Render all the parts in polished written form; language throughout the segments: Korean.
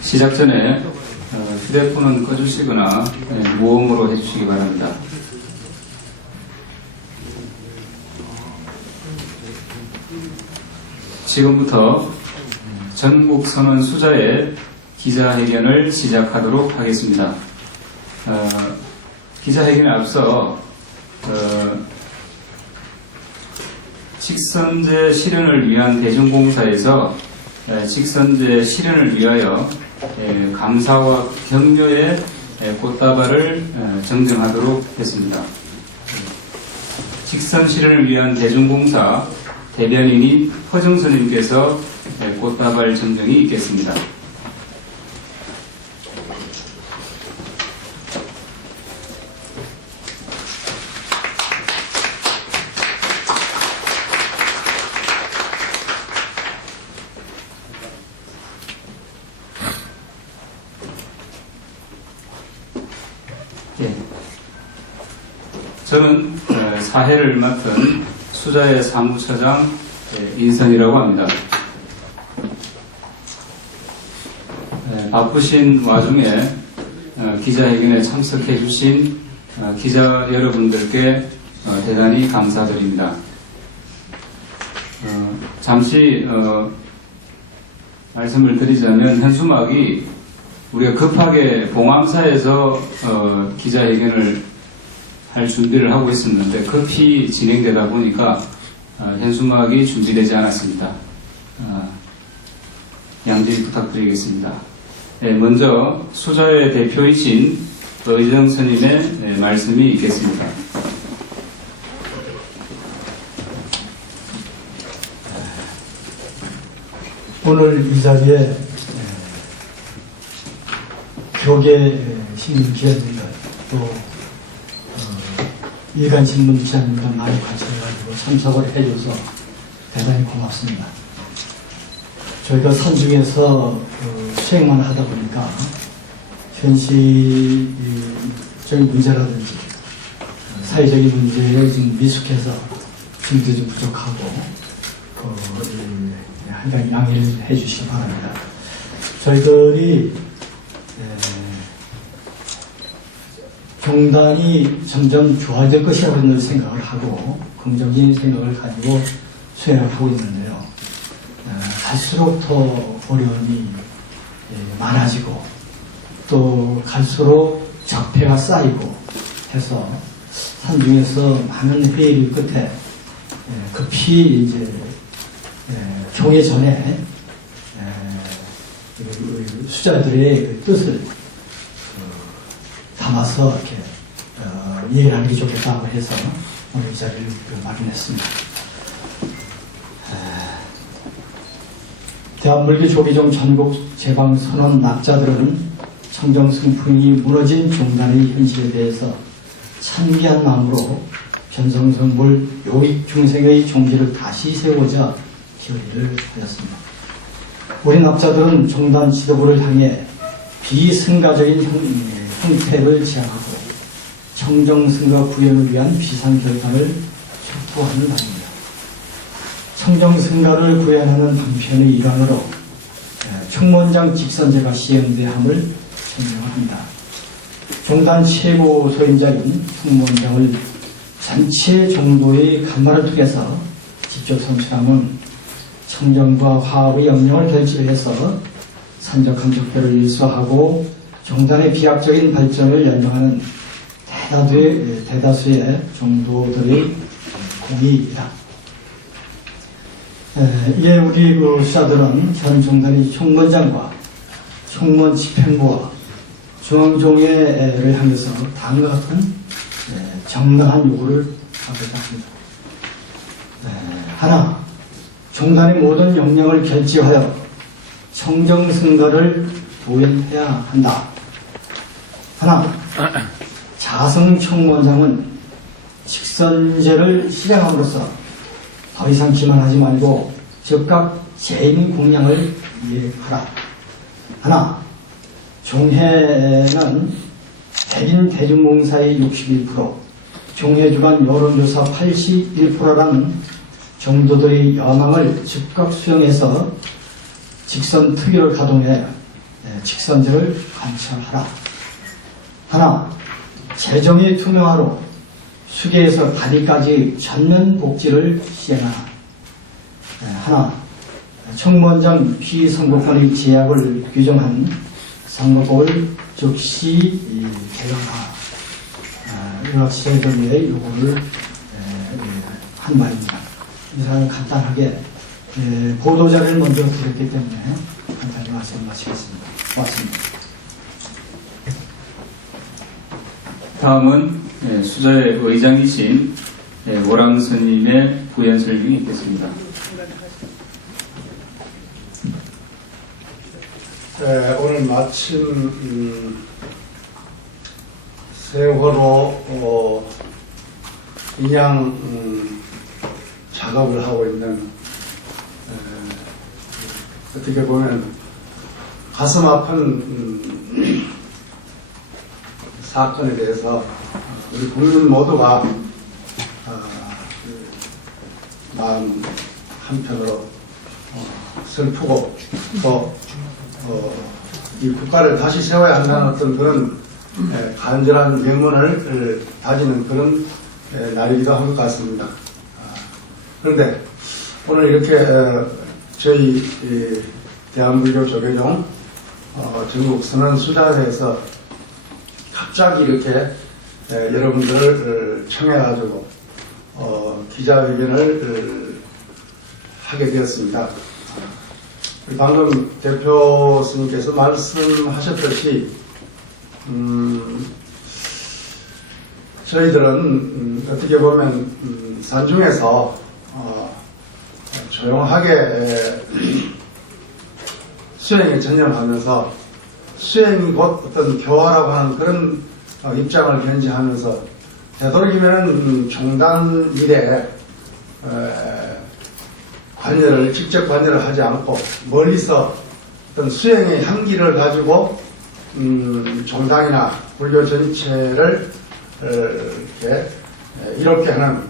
시작 전에 휴대폰은 꺼주시거나 무음으로 해주시기 바랍니다. 지금부터 전국선언 수자의 기자회견을 시작하도록 하겠습니다. 기자회견에 앞서 직선제 실현을 위한 대중공사에서 직선제 실현을 위하여 감사와 격려의 꽃다발을 정정하도록 했습니다. 직선 실현을 위한 대중공사 대변인인 허정선님께서 꽃다발 정정이 있겠습니다. 저는 사회를 맡은 수자의 사무처장 인선이라고 합니다. 바쁘신 와중에 기자회견에 참석해 주신 기자 여러분들께 대단히 감사드립니다. 잠시 말씀을 드리자면 현수막이 우리가 급하게 봉암사에서 기자회견을 할 준비를 하고 있었는데 급히 진행되다 보니까 현수막이 준비되지 않았습니다. 양지 부탁드리겠습니다. 먼저 수자의 대표이신 의정 스님의 말씀이 있겠습니다. 오늘 이 자리에 교계 시민 기자님들 또 일간신문 기자님들 많이 관찰해가지고 참석을 해줘서 대단히 고맙습니다. 저희가 산중에서 수행만 하다 보니까 현실적인 문제라든지 사회적인 문제에 좀 미숙해서 준비도 좀 부족하고 항상 양해를 해주시기 바랍니다. 저희들이 종단이 점점 좋아질 것이라고 늘 생각을 하고 긍정적인 생각을 가지고 수행을 하고 있는데요. 갈수록 더 어려움이 많아지고 또 갈수록 적폐가 쌓이고 해서 산중에서 많은 회의를 끝에 급히 이제 종회 전에 수자들의 뜻을 담아서 이렇게 얘기를 하는 게 좋겠다고 해서 오늘 이 자리를 마련했습니다. 대한물교 조기종 전국 제방 선언 낙자들은 청정승풍이 무너진 종단의 현실에 대해서 찬미한 마음으로 변성성불 요익 중생의 종기를 다시 세우고자 기원을 하였습니다. 우리 낙자들은 종단 지도부를 향해 비승가적인 형태를 제안하고 청정승가 구현을 위한 비상결단을 촉구하는 바입니다. 청정승가를 구현하는 방편의 일환으로 총무원장 직선제가 시행돼야 함을 설명합니다. 종단 최고 소임자인 총무원장을 전체 종도의 간만을 통해서 직접 선출함은 청정과 화합의 영령을 결집해서 산적한 적폐를 일소하고 종단의 비약적인 발전을 연명하는 대다수의 종도들의 공의이다. 이에 우리 수자들은 현 종단의 총무원장과 총무원 집행부와 중앙종회를 향해서 다음과 같은 정당한 요구를 하고자 합니다. 하나, 종단의 모든 역량을 결집하여 청정승가를 도연해야 한다. 하나, 자성 총무원장은 직선제를 실행함으로써 더 이상 기만하지 말고 즉각 재임 공약을 이행하라. 하나, 종회는 백인 대중봉사의 61%, 종회 주간 여론조사 81%라는 정도들의 여망을 즉각 수용해서 직선 특위를 가동해 직선제를 관철하라. 하나, 재정의 투명화로 수계에서 다리까지 전면 복지를 시행하라. 하나, 청무원장 피선거권의 제약을 규정한 선거법을 즉시 개정하라. 이와 시절들의 요구를 한 말입니다. 이 사람은 간단하게 보도자를 먼저 드렸기 때문에 간단히 말씀 마치겠습니다. 고맙습니다. 다음은 수자의 의장이신 오랑 스님의 부연 설명이 있겠습니다. 오늘 마침 세월호 인양 작업을 하고 있는 어떻게 보면 가슴 아픈 사건에 대해서 우리 국민 모두가 마음 한편으로 슬프고 또 이 국가를 다시 세워야 한다는 어떤 그런 간절한 명문을 다지는 그런 날이기도 한 것 같습니다. 그런데 오늘 이렇게 저희 대한불교 조계종 전국 선언 수자회에서 갑자기 이렇게 여러분들을 청해가지고 기자회견을 하게 되었습니다. 방금 대표 스님께서 말씀하셨듯이 저희들은 어떻게 보면 산중에서 조용하게 수행에 전념하면서 수행이 곧 어떤 교화라고 하는 그런 입장을 견지하면서 되도록이면 종단 일에 직접 관여를 하지 않고 멀리서 어떤 수행의 향기를 가지고 종당이나 불교 전체를 이렇게 이롭게 하는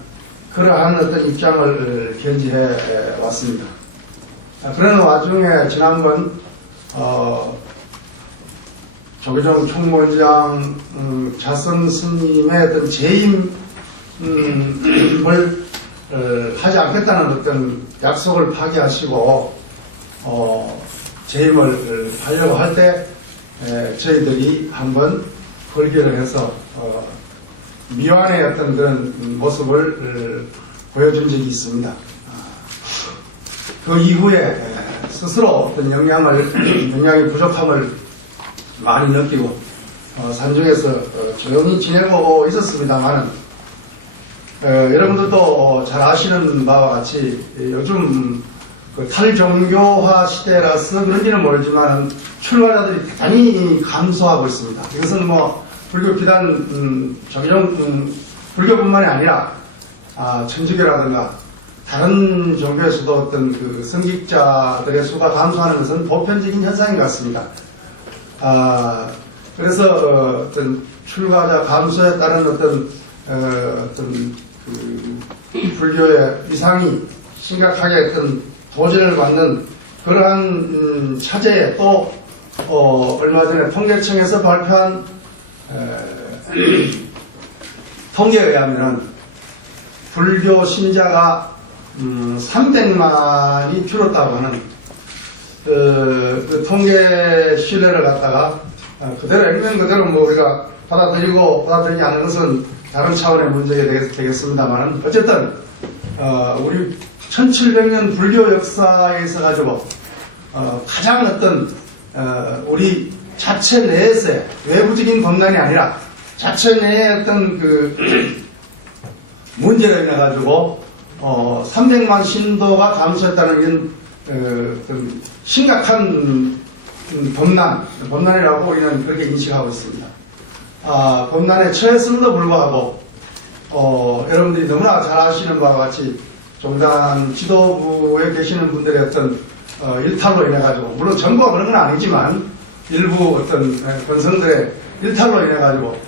그러한 어떤 입장을 견지해 왔습니다. 그런 와중에 지난번 조계종 총무원장 자선 스님의 어떤 재임을 하지 않겠다는 어떤 약속을 파기하시고 재임을 하려고 할 때 저희들이 한번 걸기를 해서 미완의 어떤 그런 모습을 보여준 적이 있습니다. 그 이후에 스스로 어떤 영양의 부족함을 많이 느끼고 산중에서 조용히 지내고 있었습니다만은 여러분들도 잘 아시는 바와 같이 요즘 그 탈종교화 시대라서 그런지는 모르지만 출가자들이 대단히 감소하고 있습니다. 이것은 뭐 불교 비단 조계종 불교뿐만이 아니라 천주교라든가 다른 종교에서도 어떤 그 성직자들의 수가 감소하는 것은 보편적인 현상인 것 같습니다. 그래서 어떤 출가자 감소에 따른 어떤 그 불교의 위상이 심각하게 어떤 도전을 받는 그러한 차제에 또 얼마 전에 통계청에서 발표한 통계에 의하면 불교 신자가 300만이 줄었다고 하는 그 통계 신뢰를 갖다가 그대로 액면 그대로 뭐 우리가 받아들이지 않는 것은 다른 차원의 문제가 되겠습니다만 어쨌든 우리 1700년 불교 역사에 있어 가지고 가장 어떤 우리 자체 내에서의 외부적인 범단이 아니라 자체 내에 어떤 그 문제로 인해 가지고 300만 신도가 감소했다는 건 심각한 범난이라고 우리는 그렇게 인식하고 있습니다. 범난에 처했음에도 불구하고 여러분들이 너무나 잘 아시는 바와 같이 종단 지도부에 계시는 분들의 어떤 일탈로 인해 가지고, 물론 전부가 그런 건 아니지만 일부 어떤 권성들의 일탈로 인해 가지고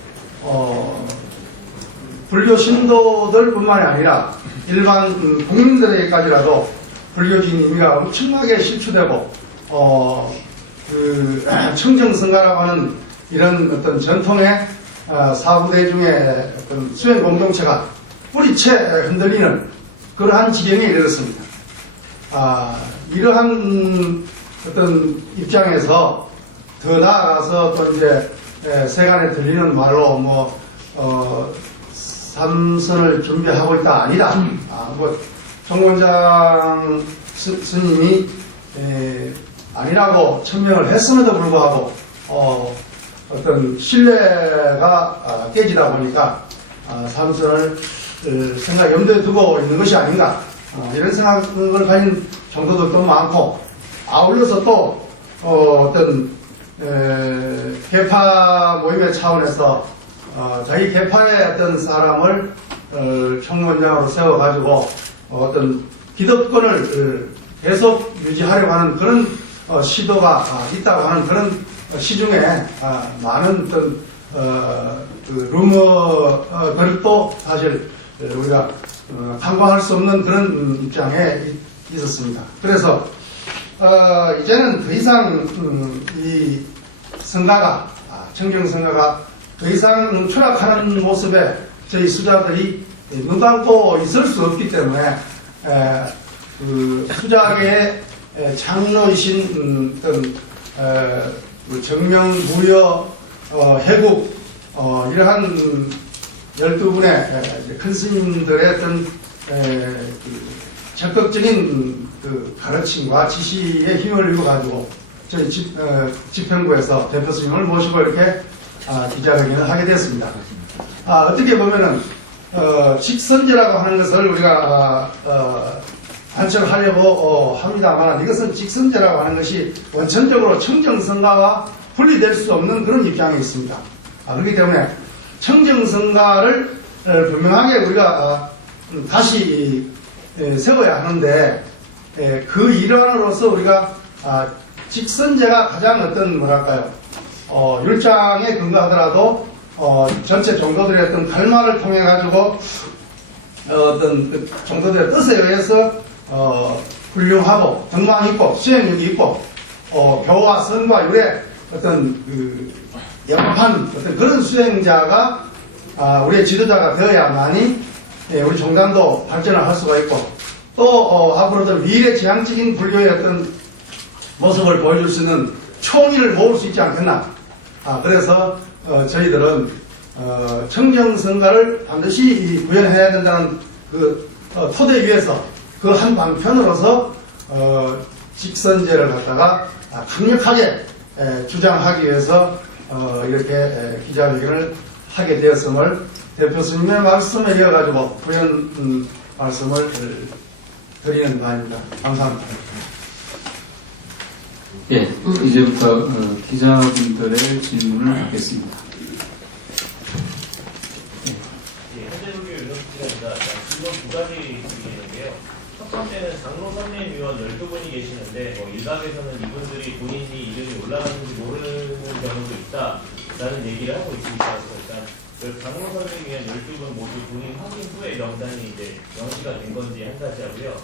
불교 신도들뿐만이 아니라 일반 국민들에게까지라도 불교적인 의미가 엄청나게 실추되고 그 청정성가라고 하는 이런 어떤 전통의 사부대중의 어떤 수행 공동체가 뿌리채 흔들리는 그러한 지경에 이르렀습니다. 이러한 어떤 입장에서 더 나아가서 또 이제 세간에 들리는 말로 삼선을 준비하고 있다 아니다. 총원장 스님이 아니라고 천명을 했음에도 불구하고 어떤 신뢰가 깨지다 보니까 삼선을 염두에 두고 있는 것이 아닌가, 이런 생각을 가진 정도들도 많고, 아울러서 또 어떤 계파 모임의 차원에서 자기 계파의 어떤 사람을 총무원장으로 세워가지고 어떤 기득권을 계속 유지하려고 하는 그런 시도가 있다고 하는 그런 시중에 많은 어떤 그 루머들도 사실 우리가 간과할 수 없는 그런 입장에 있었습니다. 그래서 이제는 더 이상 이 성가가, 청정성가가 더 이상 추락하는 모습에 저희 수자들이 눈 감고 있을 수 없기 때문에 그 수자계의 장로이신 어떤 정명, 무여, 해국 이러한 12분의 큰 스님들의 어떤 적극적인 그 가르침과 지시의 힘을 이루어가지고 저희 집행부에서 대표 스님을 모시고 이렇게 기자회견을 하게 되었습니다. 어떻게 보면은 직선제라고 하는 것을 우리가 관철하려고 합니다만, 이것은 직선제라고 하는 것이 원천적으로 청정성가와 분리될 수 없는 그런 입장에 있습니다. 그렇기 때문에 청정성가를 분명하게 우리가 다시 세워야 하는데, 그 일환으로서 우리가 직선제가 가장 어떤 뭐랄까요, 율장에 근거하더라도 전체 종도들의 어떤 갈망을 통해 가지고 어떤 그 종도들의 뜻에 의해서 훌륭하고 덕망 있고 수행력이 있고 교와 선과 율의 어떤 그 영판 어떤 그런 수행자가 우리의 지도자가 되어야만이 우리 종단도 발전을 할 수가 있고, 또 앞으로도 미래지향적인 불교의 어떤 모습을 보여줄 수 있는 총의를 모을 수 있지 않겠나. 그래서 저희들은 청정성가를 반드시 구현해야 된다는 그 토대 위에서 그 한 방편으로서 직선제를 갖다가 강력하게 주장하기 위해서 이렇게 기자회견을 하게 되었음을 대표 스님의 말씀에 이어가지고 구현 말씀을 드리는 바입니다. 감사합니다. 예, 이제부터 기자분들의 질문을 받겠습니다. 현재불교 유니버시티입니다. 질문 두 가지 드리겠는데요. 첫 번째는 장로 선임 위원 12분이 계시는데, 일각에서는 이분들이 본인이 이름이 올라가는지 모르는 경우도 있다라는 얘기를 하고 있습니다. 그러니까 장로 선임 위원 12분 모두 본인 확인 후에 명단이 이제 명시가 된 건지 한 가지 하고요.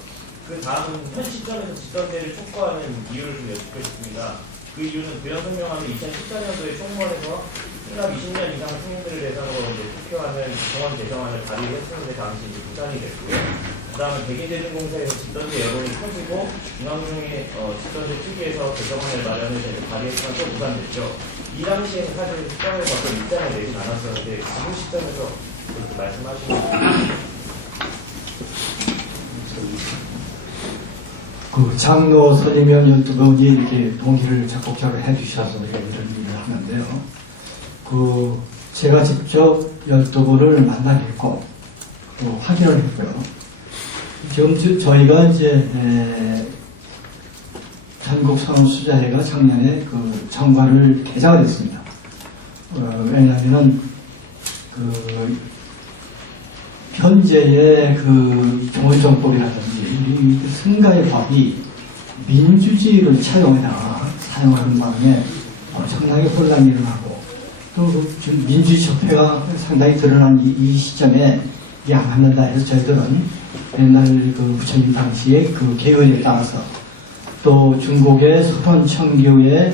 그 다음은 현 시점에서 직선제를 촉구하는 이유를 좀 여쭙고 싶습니다. 그 이유는 부연 설명하면 2014년도에 총무원에서 신랍 20년 이상 승인들을 대상으로 이제 투표하는 정원 개정안을 발의했었는데 당시 이제 무산이 됐고요. 그 다음에 백인대중공사에서 직선제 여론이 커지고 중앙중의 직선제 특위에서 개정안을 마련해서 발의했지만 또 무산됐죠. 이 당시에는 사실 특검에서 어떤 입장을 내진 않았었는데 지금 시점에서 그렇게 말씀하시는 그 장로 선임위원 12분이 이렇게 동의를 적극적으로 해주셔서 우리가 이런 일을 하는데요. 제가 직접 12분을 만나뵙고 또 확인을 했고요. 지금 저희가 이제 전국선언수자회가 작년에 그 정관을 개장을 했습니다. 왜냐하면은 현재의 그 종원정법이라든지 우리 승가의 법이 민주주의를 차용해다가 사용하는 바람에 상당히 혼란이 일어나고 또 지금 민주주의 적폐가 상당히 드러난 이 시점에 이게 안 맞는다 해서 저희들은 옛날 그 부처님 당시에 그 개헌에 따라서 또 중국의 서론청교에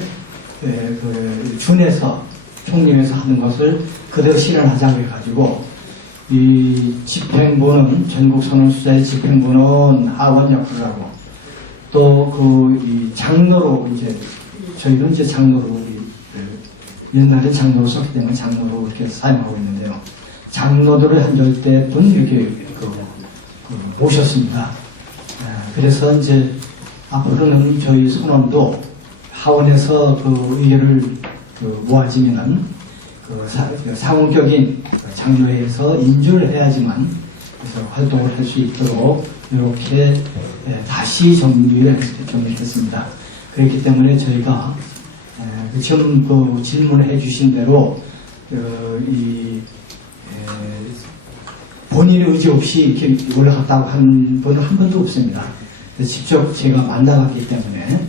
그 준해서 총림에서 하는 것을 그대로 실현하자고 해가지고 이 집행부는 전국 선언수자의 집행부는 하원 역할을 하고 또 그 이 장로로 이제 저희는 이제 장로로 우리 옛날에 장로로 썼기 때문에 장로로 이렇게 사용하고 있는데요. 장로들을 한 10분 이렇게 모셨습니다. 그래서 이제 앞으로는 저희 선언도 하원에서 그 의견을 모아지면은 그 상호격인 장로회에서 인준을 해야지만 그래서 활동을 할 수 있도록 이렇게 다시 정리했습니다. 그렇기 때문에 저희가 지금 그 질문을 해주신 대로 본인의 의지 없이 이렇게 올라갔다고 한 분은 한 번도 없습니다. 직접 제가 만나봤기 때문에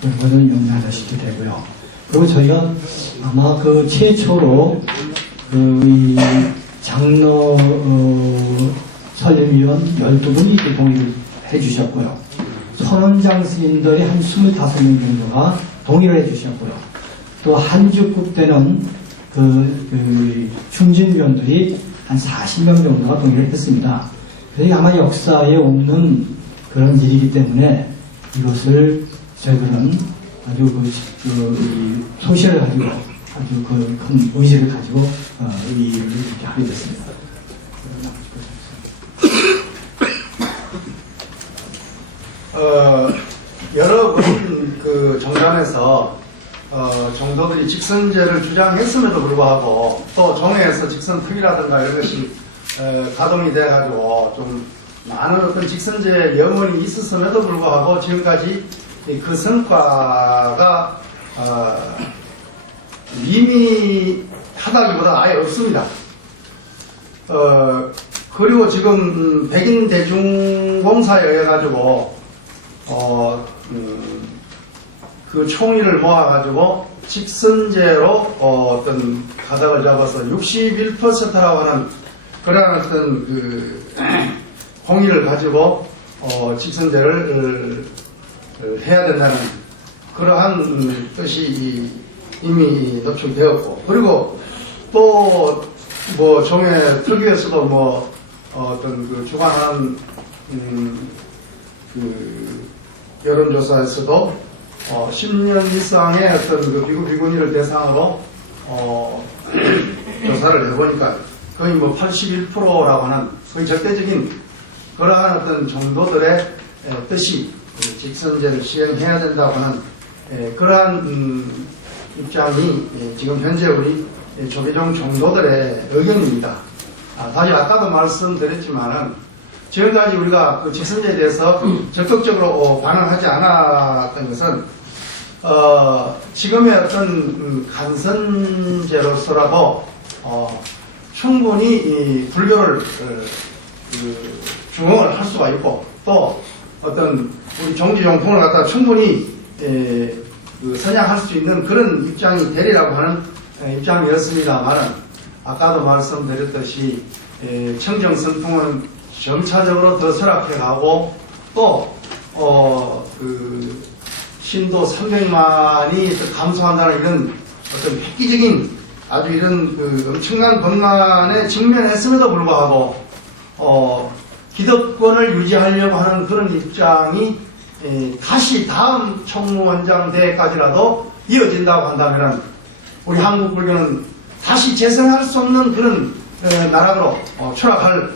그런 것은 용납하셔도 되고요. 그리고 저희가 아마 그 최초로 이 장로 설립위원 12분이 동의를 해주셨고요. 선원장 스님들이 한 25명 정도가 동의를 해주셨고요. 또 한주급 때는 그 중진위원들이 한 40명 정도가 동의를 했습니다. 그래서 아마 역사에 없는 그런 일이기 때문에 이것을 저희들은 아주 소신을 가지고 아주 큰 의지를 가지고 이 일을 이렇게 하게 됐습니다. 여러 번 그 정당에서 정도들이 직선제를 주장했음에도 불구하고 또 정회에서 직선특위라든가 이런 것이 가동이 돼가지고 좀 많은 어떤 직선제 염원이 있었음에도 불구하고 지금까지 그 성과가 미미하다기보다 아예 없습니다. 그리고 지금 백인 대중공사에 의해 가지고 그 총의를 모아가지고 직선제로 어떤 가닥을 잡아서 61%라고 하는 그러한 어떤 그 공의를 가지고 직선제를 해야 된다는 그러한 뜻이 이미 노출되었고, 그리고 또 뭐 종회 특위에서도 뭐 어떤 그 주관한 그 여론조사에서도 10년 이상의 어떤 그 비구 비구니를 대상으로 조사를 해보니까 거의 뭐 81%라고 하는 거의 절대적인 그러한 어떤 정도들의 뜻이 직선제를 시행해야 된다고 하는 그러한 입장이 지금 현재 우리 조계종 정도들의 의견입니다. 사실 아까도 말씀드렸지만은 지금까지 우리가 그 직선제에 대해서 적극적으로 반응하지 않았던 것은 지금의 어떤 간선제로서라도 충분히 이 불교를 중흥을 할 수가 있고 또 어떤 우리 종지용품을 갖다가 충분히 선양할 수 있는 그런 입장이 되리라고 하는 입장이었습니다만은 아까도 말씀드렸듯이 청정선풍은 점차적으로 더 설악해가고 또 그 신도 300만이 감소한다는 이런 어떤 획기적인 아주 이런 그 엄청난 번만에 직면했음에도 불구하고 기득권을 유지하려고 하는 그런 입장이 다시 다음 총무원장 대회까지라도 이어진다고 한다면 우리 한국 불교는 다시 재생할 수 없는 그런 나락으로 추락할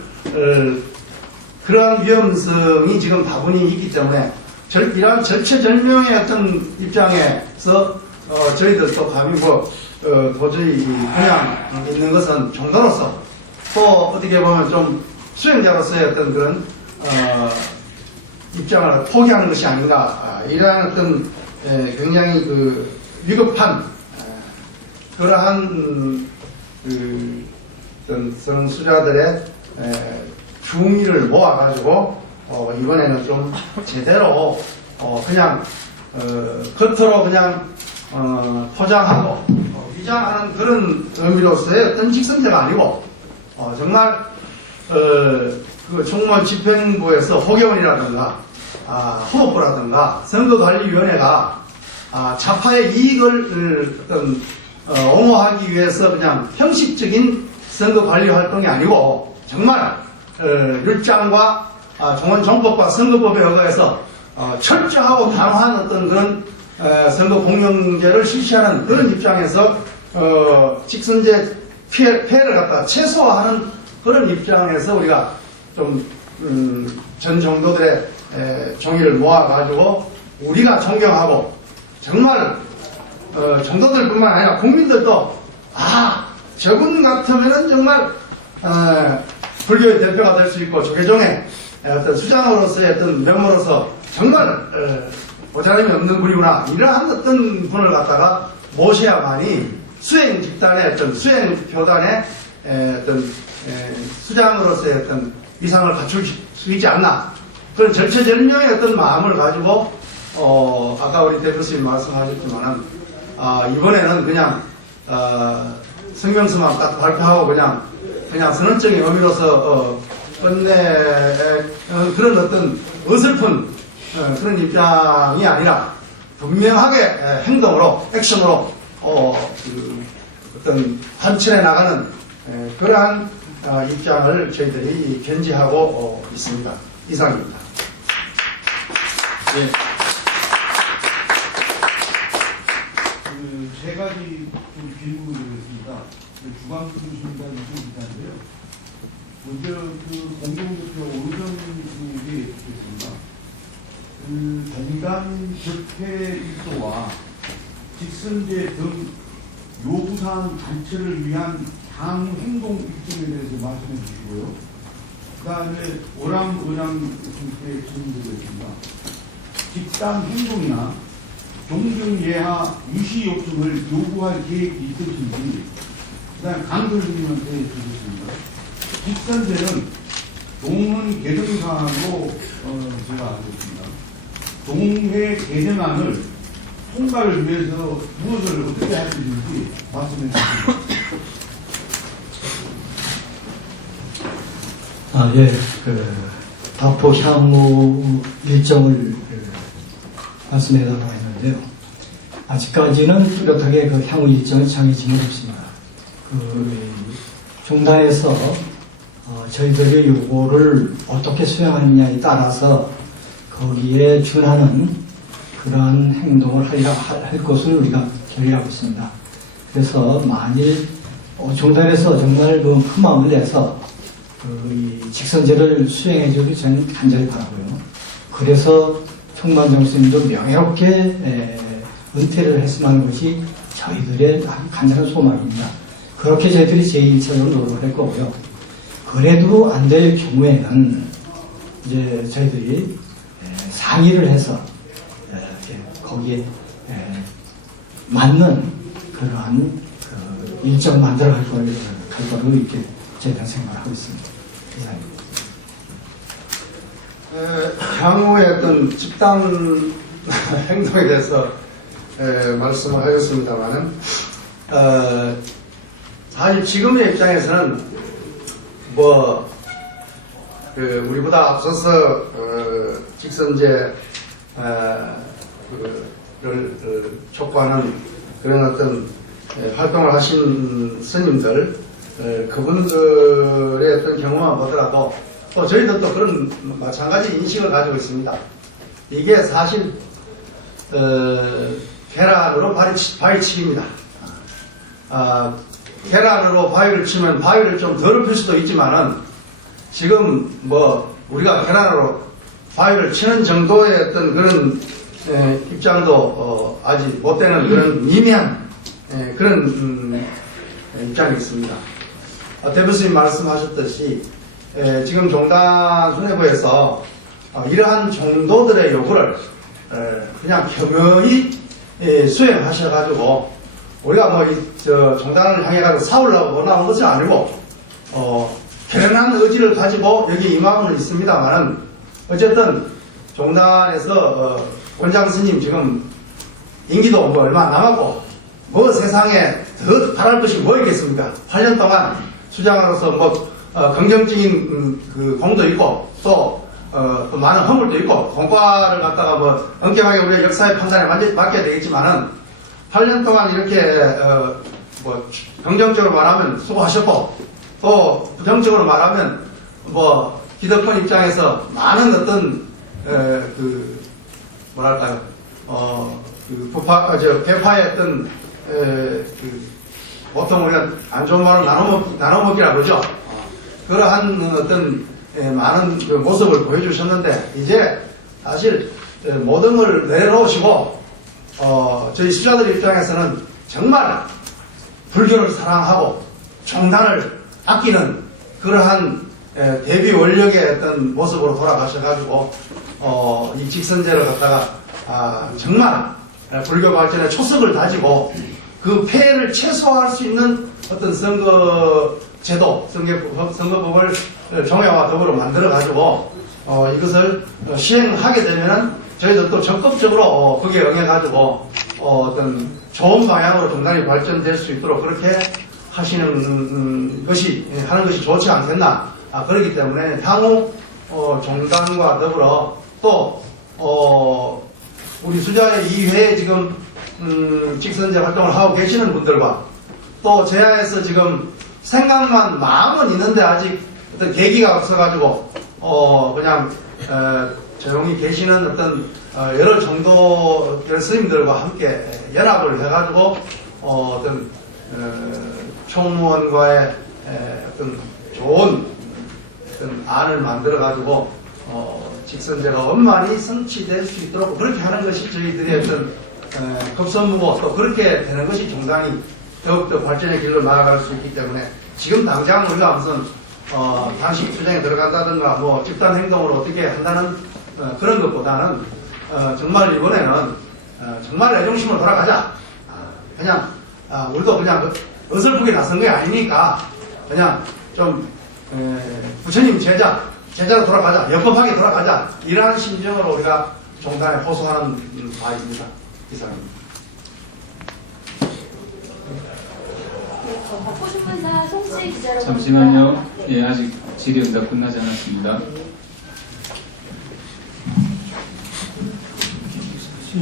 그러한 위험성이 지금 다분히 있기 때문에 이러한 절체절명의 어떤 입장에서 저희들도 감히 도저히 그냥 있는 것은 정도로서 또 어떻게 보면 좀 수행자로서의 어떤 그런 입장을 포기하는 것이 아닌가 이러한 어떤 굉장히 그 위급한 그러한 그 어떤 성수자들의 중의를 모아가지고 이번에는 좀 제대로 그냥 겉으로 그냥 포장하고 위장하는 그런 의미로서의 어떤 직선제가 아니고 정말 그 총무원 집행부에서 호계원이라든가 후보부라든가 선거관리위원회가 좌파의 이익을 어떤 옹호하기 위해서 그냥 형식적인 선거관리 활동이 아니고 정말 율장과 종원정법과 선거법에 의거해서 철저하고 단호한 어떤 그런 선거 공영제를 실시하는 그런 입장에서 직선제 폐해를 갖다 최소화하는 그런 입장에서 우리가 좀 전 정도들의 정의를 모아가지고 우리가 존경하고 정말 정도들뿐만 아니라 국민들도 저분 같으면은 정말 불교의 대표가 될 수 있고 조계종의 어떤 수장으로서의 어떤 면모로서 정말 모자람이 없는 분이구나 이러한 어떤 분을 갖다가 모셔야만이 수행 집단의 어떤 수행 교단의 어떤 수장으로서의 어떤 이상을 갖출 수 있지 않나 그런 절체절명의 어떤 마음을 가지고 아까 우리 대표님 말씀하셨지만은 이번에는 그냥 성명서만 딱 발표하고 그냥 선언적인 의미로서 끝내 그런 어떤 어설픈 그런 입장이 아니라 분명하게 행동으로 액션으로 어떤 관철해 나가는 그러한 입장을 저희들이 견지하고 있습니다. 이상입니다. 예. 세 가지 질문을 드렸습니다. 주관수신까지 좀 있는데요. 먼저 공동대표 오전 중에 있겠습니다. 공단 적폐 일소와 직선제 등 요구사항 단체를 위한 향후 행동 일정에 대해서 말씀해 주시고요. 그 다음에 오랑의랑 분께 질문드리겠습니다. 집단 행동이나 종정예하 유시 요청을 요구할 계획이 있으신지, 그 다음 강교수님한테 드리겠습니다. 직선제는 동헌 개정사항으로 제가 알고 있습니다. 동회 개정안을 통과를 위해서 무엇을 어떻게 할 수 있는지 말씀해 주십시오. 예, 다포 향후 일정을 말씀해 달라고 했는데요. 아직까지는 뚜렷하게 그 향후 일정이 정해지는 없습니다. 종단에서 저희들의 요구를 어떻게 수행하느냐에 따라서 거기에 준하는 그러한 행동을 할 것을 우리가 결의하고 있습니다. 그래서 만일 종단에서 정말 그 큰 마음을 내서 이 직선제를 수행해 주길 저는 간절히 바라고요. 그래서 총무원 스님도 명예롭게 은퇴를 했으면 하는 것이 저희들의 간절한 소망입니다. 그렇게 저희들이 제1차적으로 노력을 할 거고요. 그래도 안 될 경우에는 이제 저희들이 상의를 해서 거기에 맞는 그러한 일정 만들어 갈 거로 이렇게 저희가 생각을 하고 있습니다. 이상입니다. 향후의 어떤 집단 행동에 대해서 말씀을 하였습니다만은 사실 지금의 입장에서는 우리보다 앞서서 직선제를 촉구하는 그런 어떤 활동을 하신 스님들 그분들의 어떤 경험만 보더라도 또 저희도 또 그런 마찬가지 인식을 가지고 있습니다. 이게 사실 계란으로 바위치기입니다. 계란으로 바위를 치면 바위를 좀 더럽힐 수도 있지만은 지금 우리가 계란으로 바위를 치는 정도의 어떤 그런 입장도 아직 못 되는 그런 미미한 그런 입장이 있습니다. 대표님 말씀하셨듯이 지금 종단 수뇌부에서 이러한 정도들의 요구를 그냥 겸허히 수행하셔가지고 우리가 종단을 향해가지고 싸우려고 나온 것이 아니고 결연한 의지를 가지고 여기 임하고는 있습니다만은 어쨌든 종단에서 원장 스님 지금 임기도 뭐 얼마 안 남았고 뭐 세상에 더 바랄 것이 뭐 있겠습니까? 8년 동안 수장으로서 뭐 긍정적인 그 공도 있고 또 많은 허물도 있고 공과를 갖다가 뭐 엄격하게 우리가 역사의 판단에 맡겨야 되겠지만은 8년 동안 이렇게 뭐 긍정적으로 말하면 수고하셨고 또 부정적으로 말하면 뭐 기득권 입장에서 많은 어떤 그 뭐랄까요 그 개파의 어떤 그 보통 우리가 안 좋은 말로 나눠먹기라 그러죠. 그러한 어떤 많은 그 모습을 보여주셨는데 이제 사실 모든 걸 내려놓으시고 저희 수자들 입장에서는 정말 불교를 사랑하고 종단을 아끼는 그러한 대비 원력의 어떤 모습으로 돌아가셔가지고 이 직선제를 갖다가 정말 불교 발전에 초석을 다지고 그 폐해를 최소화할 수 있는 어떤 선거제도, 선거법을 종회와 더불어 만들어가지고 이것을 시행하게 되면은 저희도 또 적극적으로 거기에 응해가지고 어떤 좋은 방향으로 종단이 발전될 수 있도록 그렇게 하는 것이 좋지 않겠나. 그렇기 때문에 향후 종단과 더불어 또 우리 수자의 이회에 지금 직선제 활동을 하고 계시는 분들과 또 제야에서 지금 생각만 마음은 있는데 아직 어떤 계기가 없어가지고 그냥 조용히 계시는 어떤 여러 정도 스님들과 함께 연합을 해가지고 어떤 총무원과의 어떤 좋은 어떤 안을 만들어가지고 직선제가 원만히 성취될 수 있도록 그렇게 하는 것이 저희들의 어떤 급선무고 또 그렇게 되는 것이 종단이 더욱더 발전의 길로 나아갈 수 있기 때문에 지금 당장 우리가 무슨 단식 투쟁에 들어간다든가 뭐 집단 행동을 어떻게 한다는 그런 것보다는 정말 이번에는 정말 애정심으로 돌아가자. 그냥 우리도 그냥 어설프게 나선 게 아니니까 그냥 좀 부처님 제자로 돌아가자, 역법하게 돌아가자 이러한 심정으로 우리가 종단에 호소하는 바입니다. 이상입니다. 벚꽃신문사 송씨 기자로 잠시만요. 예, 아직 질의응답 끝나지 않았습니다.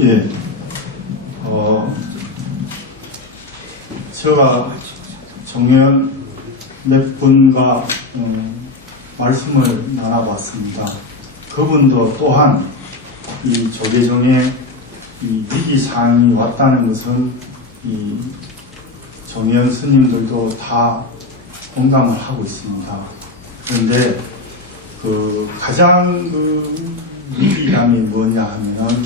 예, 제가 정연 몇 분과 말씀을 나눠봤습니다. 그분도 또한 이 조계종에 이 위기사항이 왔다는 것은 이 정연 스님들도 다 공감을 하고 있습니다. 그런데 그 가장 그 위기감이 뭐냐 하면은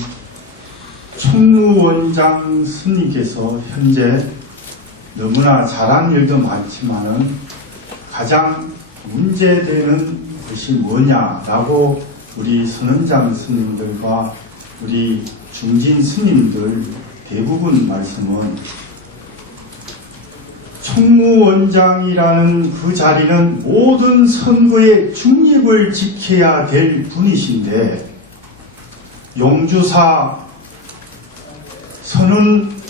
총무원장 스님께서 현재 너무나 잘한 일도 많지만은 가장 문제되는 것이 뭐냐라고 우리 선원장 스님들과 우리 중진 스님들 대부분 말씀은 총무원장이라는 그 자리는 모든 선거의 중립을 지켜야 될 분이신데 용주사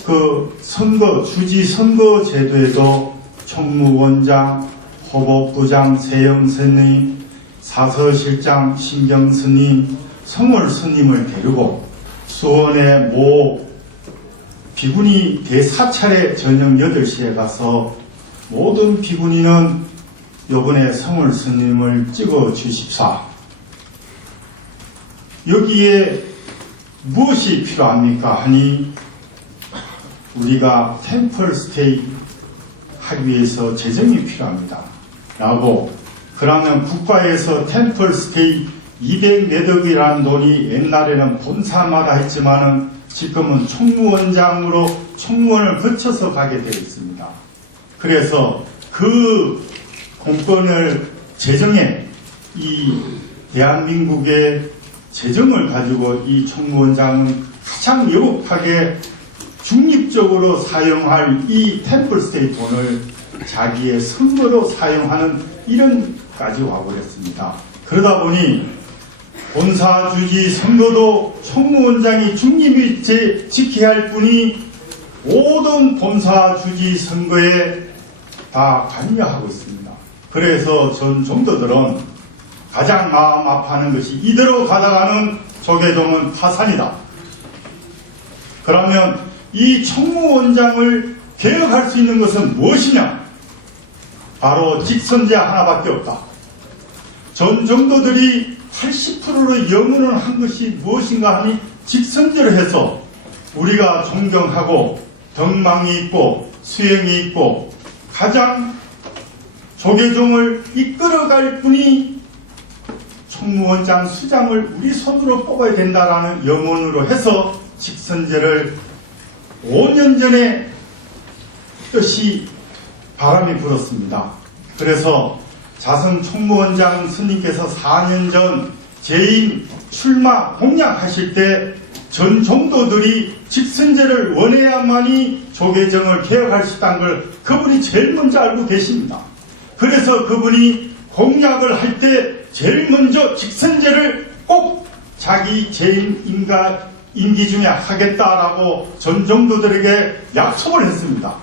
그 선거 주지 선거 제도에도 총무원장, 호법부장 세영 스님, 사서실장 신경 스님, 성월 스님을 데리고 수원의 모 비구니 대사찰에 저녁 8시에 가서 모든 비구니는 요번에 성월 스님을 찍어 주십사. 여기에 무엇이 필요합니까? 하니 우리가 템플 스테이 하기 위해서 재정이 필요합니다. 라고 그러면 국가에서 템플 스테이 200몇 억이라는 돈이 옛날에는 본사마다 했지만은 지금은 총무원장으로 총무원을 거쳐서 가게 되어 있습니다. 그래서 그 공권을 재정에 이 대한민국의 재정을 가지고 이 총무원장은 가장 여국하게 중립적으로 사용할 이 템플스테이 돈을 자기의 선거로 사용하는 이런 까지 와버렸습니다. 그러다 보니 본사주지 선거도 총무원장이 중립을 지켜야 할 뿐이 모든 본사주지 선거에 다 관여하고 있습니다. 그래서 전 정도들은 가장 마음 아파하는 것이 이대로 가다가는 조계종은 파산이다. 그러면 이 총무원장을 개혁할 수 있는 것은 무엇이냐? 바로 직선제 하나밖에 없다. 전 정도들이 80%로 염원을 한 것이 무엇인가 하니 직선제를 해서 우리가 존경하고 덕망이 있고 수행이 있고 가장 조계종을 이끌어갈 분이 총무원장 수장을 우리 손으로 뽑아야 된다라는 염원으로 해서 직선제를 5년 전에 뜻이 바람이 불었습니다. 그래서 자선 총무원장 스님께서 4년 전 재임 출마 공약하실 때 전 종도들이 직선제를 원해야만이 조계종을 개혁할 수 있다는 걸 그분이 제일 먼저 알고 계십니다. 그래서 그분이 공약을 할 때 제일 먼저 직선제를 꼭 자기 재임 임기 중에 하겠다라고 전 종도들에게 약속을 했습니다.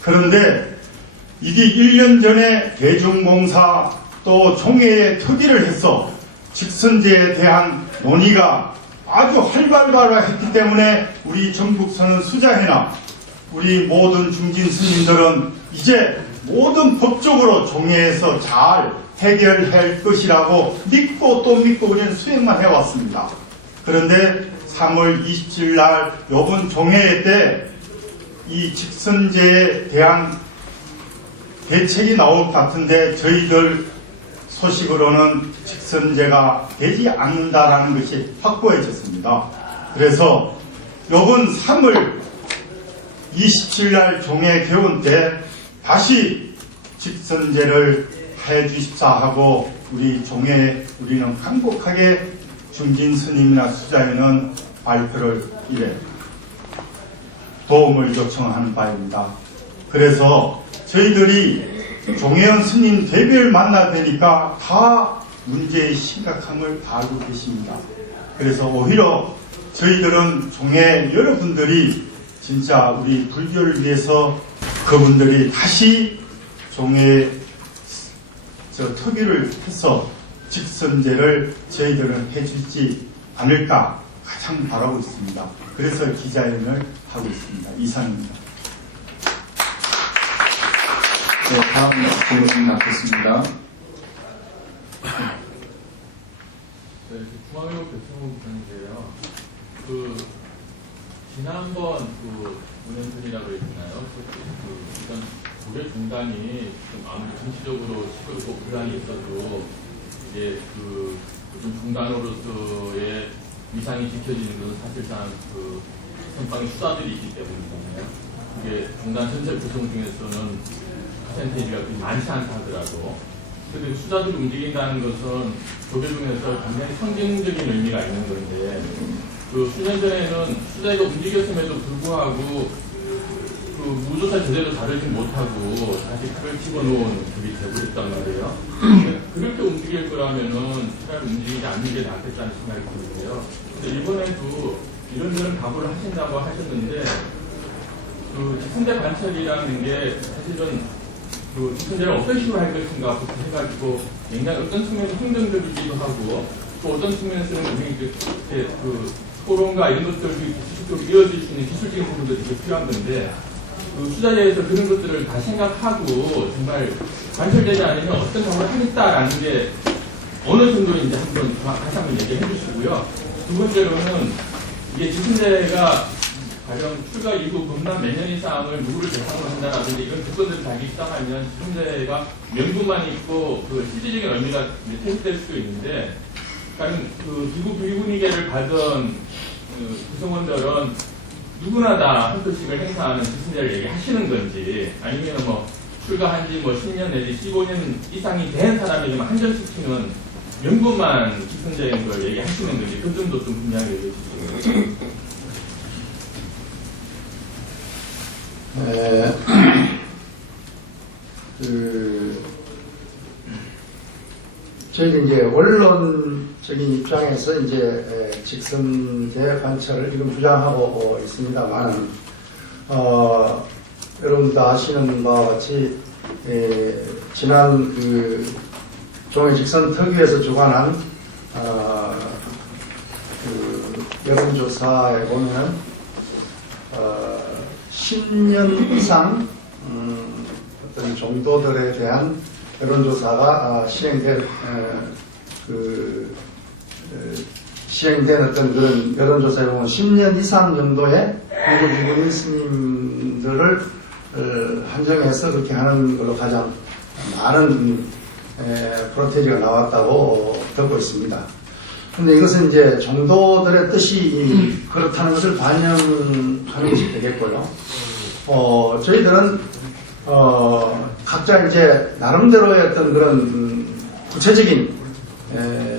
그런데 이게 1년 전에 대중공사 또 종회에 특위를 해서 직선제에 대한 논의가 아주 활발했기 때문에 우리 전국선언 수자회나 우리 모든 중진 스님들은 이제 모든 법적으로 종회에서 잘 해결할 것이라고 믿고 또 믿고 우리는 수행만 해왔습니다. 그런데 3월 27일 날 이번 종회 때 이 직선제에 대한 대책이 나올 것 같은데 저희들 소식으로는 직선제가 되지 않는다라는 것이 확고해졌습니다. 그래서 이번 3월 27일 날 종회 개원 때 다시 직선제를 해 주십사 하고 우리 종회에 우리는 간곡하게 중진 스님이나 수자에는 발표를 이래 도움을 요청하는 바입니다. 그래서 저희들이 종회원 스님 대별 만나 뵈니까 다 문제의 심각함을 다 알고 계십니다. 그래서 오히려 저희들은 종회 여러분들이 진짜 우리 불교를 위해서 그분들이 다시 종회 특위를 해서 직선제를 저희들은 해주지 않을까 가장 바라고 있습니다. 그래서 기자회견을 하고 있습니다. 이상입니다. 네, 다음 질문 받겠습니다. 네, 중앙일보 배승호 기자인데요. 지난번 운행선이라고 했나요? 이런 고려 중단이 좀 아무리 정치적으로 시끄럽고 불안이 있어도 이게 좀 중단으로서의 위상이 지켜지는 것은 사실상 선방의 수사들이 있기 때문이잖아요. 그게 중단 전체 구성 중에서는 퍼센테이지가 그렇게 많지 않다 하더라도 근데 수자들이 움직인다는 것은 조계종에서 굉장히 상징적인 의미가 있는 건데 수년 전에는 수자가 움직였음에도 불구하고 무조사 제대로 다루지 못하고 다시 칼을 집어넣은 그게 되버렸단 말이에요. 그렇게 움직일 거라면은 차라리 움직이지 않는 게 낫겠다는 생각이 드는데요. 근데 이번에도 이런저런 각오를 하신다고 하셨는데 직선제 관찰이라는 게 사실은 직선제를 어떤 식으로 할 것인가부터 해가지고 굉장히 어떤 측면에서 긍정적이기도 하고 또 어떤 측면에서는 우리 토론과 이런 것들이 기술적으로 이어질 수 있는 기술적인 부분들이 되게 필요한 건데 수자제에서 그런 것들을 다 생각하고 정말 관철되지 않으면 어떤 작업을 하겠다라는 게 어느 정도인지 다시 한번 얘기해 주시고요. 두 번째로는 이게 직선제가 가령 출가 이후 금남 몇 년 이상을 누구를 대상으로 한다라든지 이런 조건들을 다 입상하면 직선제가 명분만 있고 실질적인 의미가 퇴색될 수도 있는데 가령 기구 비분위계를 받은 구성원들은 누구나 다 한 표씩을 행사하는 직선제를 얘기하시는 건지 아니면 출가한 지 10년 내지 15년 이상이 된 사람에게만 한정시키는 명분만 직선제인 걸 얘기하시는 건지 그 점도 좀 분명하게 얘기해 주시죠. 저희는 이제 원론적인 입장에서 이제 직선제 관철을 지금 주장하고 있습니다만, 여러분도 아시는 바와 같이 지난 그 종해직선 특위에서 주관한 그 여론조사에 보면은 10년 이상 어떤 정도들에 대한 여론조사가 시행된 어떤 그런 여론조사에 보면 10년 이상 정도의 미국 유부인 스님들을 한정해서 그렇게 하는 걸로 가장 많은 프로테이지가 나왔다고 듣고 있습니다. 근데 이것은 이제 정도들의 뜻이 그렇다는 것을 반영하는 것이 되겠고요. 저희들은 각자 이제 나름대로의 어떤 그런 구체적인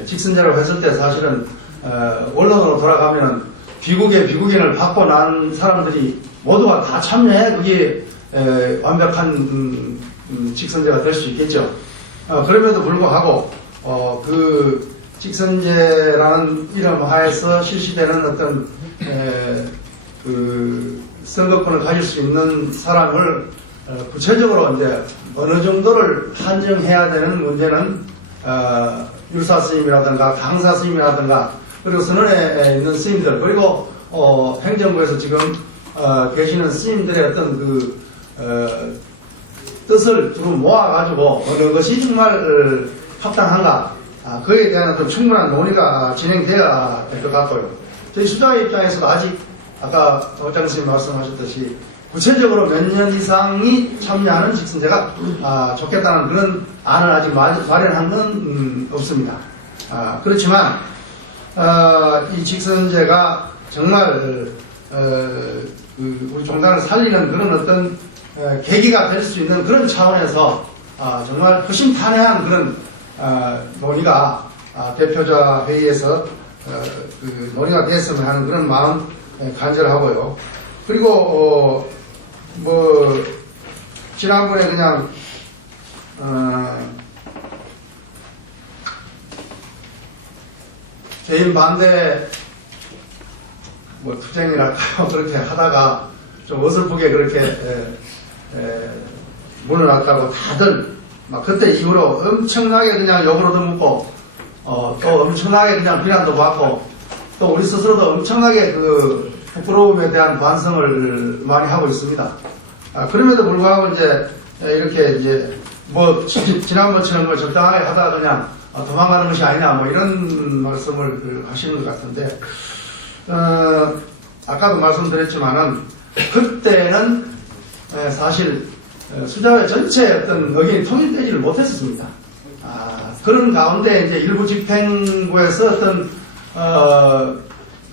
직선제라고 했을 때 사실은 원론으로 돌아가면 비국인을 받고 난 사람들이 모두가 다 참여해 그게 완벽한 직선제가 될 수 있겠죠. 그럼에도 불구하고 그 직선제라는 이름 하에서 실시되는 어떤 그 선거권을 가질 수 있는 사람을 구체적으로 이제 어느 정도를 한정해야 되는 문제는 율사 스님이라든가 강사 스님이라든가 그리고 선언에 있는 스님들 그리고 행정부에서 지금 계시는 스님들의 어떤 그 뜻을 좀 모아가지고 어느 것이 정말 합당한가 그에 대한 어떤 충분한 논의가 진행되어야 될 것 같고요. 저희 수자의 입장에서도 아직 아까 원장 선생님 말씀하셨듯이 구체적으로 몇 년 이상이 참여하는 직선제가 좋겠다는 그런 안을 아직 마련한 건 없습니다. 그렇지만 이 직선제가 정말 우리 종단을 살리는 그런 어떤 계기가 될 수 있는 그런 차원에서 정말 허심탄회한 그런 논의가 대표자 회의에서 그 논의가 됐으면 하는 그런 마음 간절하고요. 그리고 뭐 지난번에 그냥 개인 반대 뭐 투쟁이랄까요 그렇게 하다가 좀 어설프게 그렇게 문을 놨다고 다들 막 그때 이후로 엄청나게 그냥 욕을 얻어먹고 또 엄청나게 그냥 비난도 받고 또 우리 스스로도 엄청나게 그 부끄러움에 대한 반성을 많이 하고 있습니다. 그럼에도 불구하고 이제 이렇게 이제 뭐 지난번처럼 뭐 적당하게 하다가 그냥 도망가는 것이 아니냐 뭐 이런 말씀을 하시는 것 같은데 아까도 말씀드렸지만은 그때는 사실 수자회 전체 어떤 의견이 통일되지를 못했었습니다. 그런 가운데 이제 일부 집행부에서 어떤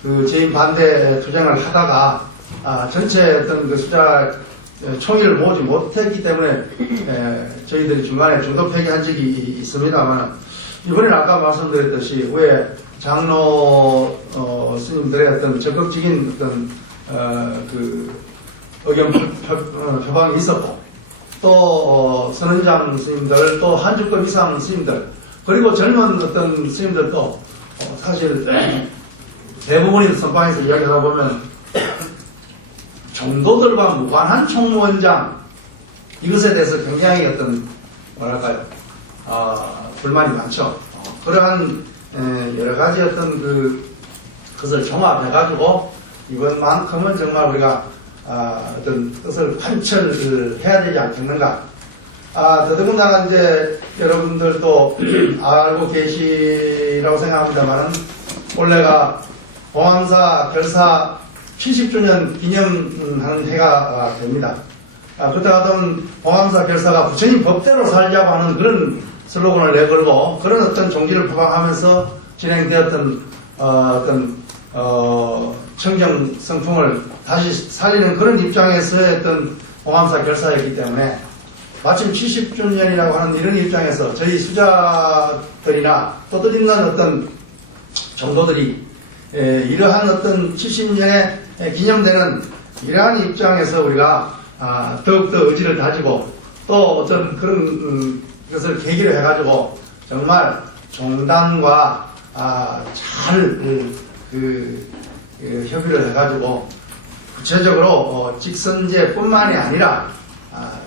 그 재임 반대 투쟁을 하다가 전체 어떤 그 수자 총의를 모으지 못했기 때문에 저희들이 중간에 중도 폐기한 적이 있습니다만 이번에는 아까 말씀드렸듯이 왜 장로 스님들의 어떤 적극적인 어떤 그 의견 표방이 있었고 또 선원장 스님들 또 한 주급 이상 스님들 그리고 젊은 어떤 스님들도 사실 대부분이 선방에서 이야기하다 보면 정도들과 무관한 총무원장 이것에 대해서 굉장히 어떤 뭐랄까요 불만이 많죠. 그러한 여러 가지 어떤 그것을 종합해가지고 이번만큼은 정말 우리가 어떤 뜻을 관철해야 되지 않겠는가. 더더군다나 이제 여러분들도 알고 계시라고 생각합니다만은 올해가 봉암사 결사 70주년 기념하는 해가 됩니다. 그때 하던 봉암사 결사가 부처님 법대로 살자고 하는 그런 슬로건을 내걸고 그런 어떤 종지를 표방하면서 진행되었던 청정 성품을 다시 살리는 그런 입장에서의 어떤 봉암사 결사였기 때문에 마침 70주년이라고 하는 이런 입장에서 저희 수자들이나 또 뜻있는 어떤 정도들이 이러한 어떤 70년에 기념되는 이러한 입장에서 우리가 더욱더 의지를 다지고 또 어떤 그런 것을 계기로 해가지고 정말 종단과 잘 협의를 해가지고 구체적으로 직선제뿐만이 아니라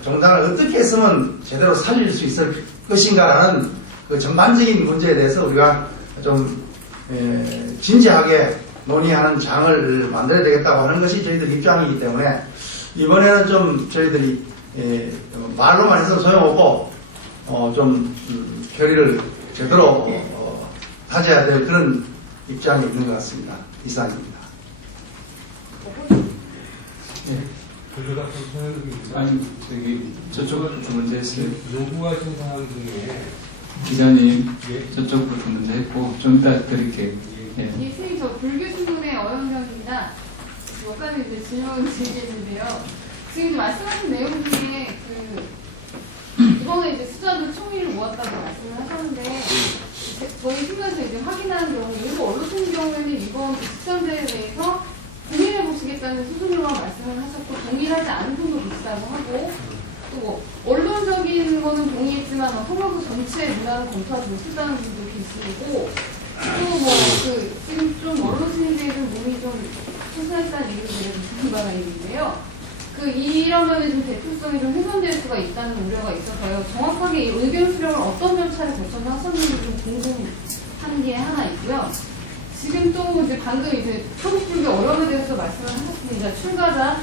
종단을 어떻게 했으면 제대로 살릴 수 있을 것인가라는 그 전반적인 문제에 대해서 우리가 좀 진지하게 논의하는 장을 만들어야 되겠다고 하는 것이 저희들 입장이기 때문에 이번에는 좀 저희들이 말로만 해서 소용없고 좀 결의를 제대로 가져야 될 그런 입장이 있는 것 같습니다. 이상입니다. 아니, 저쪽으로 좀 문제 했어요. 요구하신 사항 중에 기자님, 저쪽으로 좀 문제 했고, 좀 이따 드릴게요. 예. 예, 선생님, 저 불교신문의 어영경입니다. 몇 가지 이제 질문을 드리겠는데요. 지금 말씀하신 내용 중에 이번에 이제 수자들 총리를 모았다고 말씀을 하셨는데, 저희 신문에서 이제 확인하는 경우, 일부 언론인 경우에는 이번 직선제에 대해서 동의해 보시겠다는 수준으로만 말씀을 하셨고, 동의하지 않은 분도 계시다고 하고, 또 언론적인 거는 동의했지만 헌법부 전체의 문화를 검토하지 못했다는 분도 계시고, 또 지금 좀 언론인들의 몸이 좀 소소했다는 얘기를 드리는 바가 있는데요. 이러면은 좀 대표성이 좀 훼손될 수가 있다는 우려가 있어서요. 정확하게 이 의견 수렴을 어떤 절차를 거쳐서 하셨는지 좀 궁금한 게 하나 있고요. 지금 또 이제 방금 이제 한국불교 어려움에 대해서 말씀을 하셨습니다. 출가자,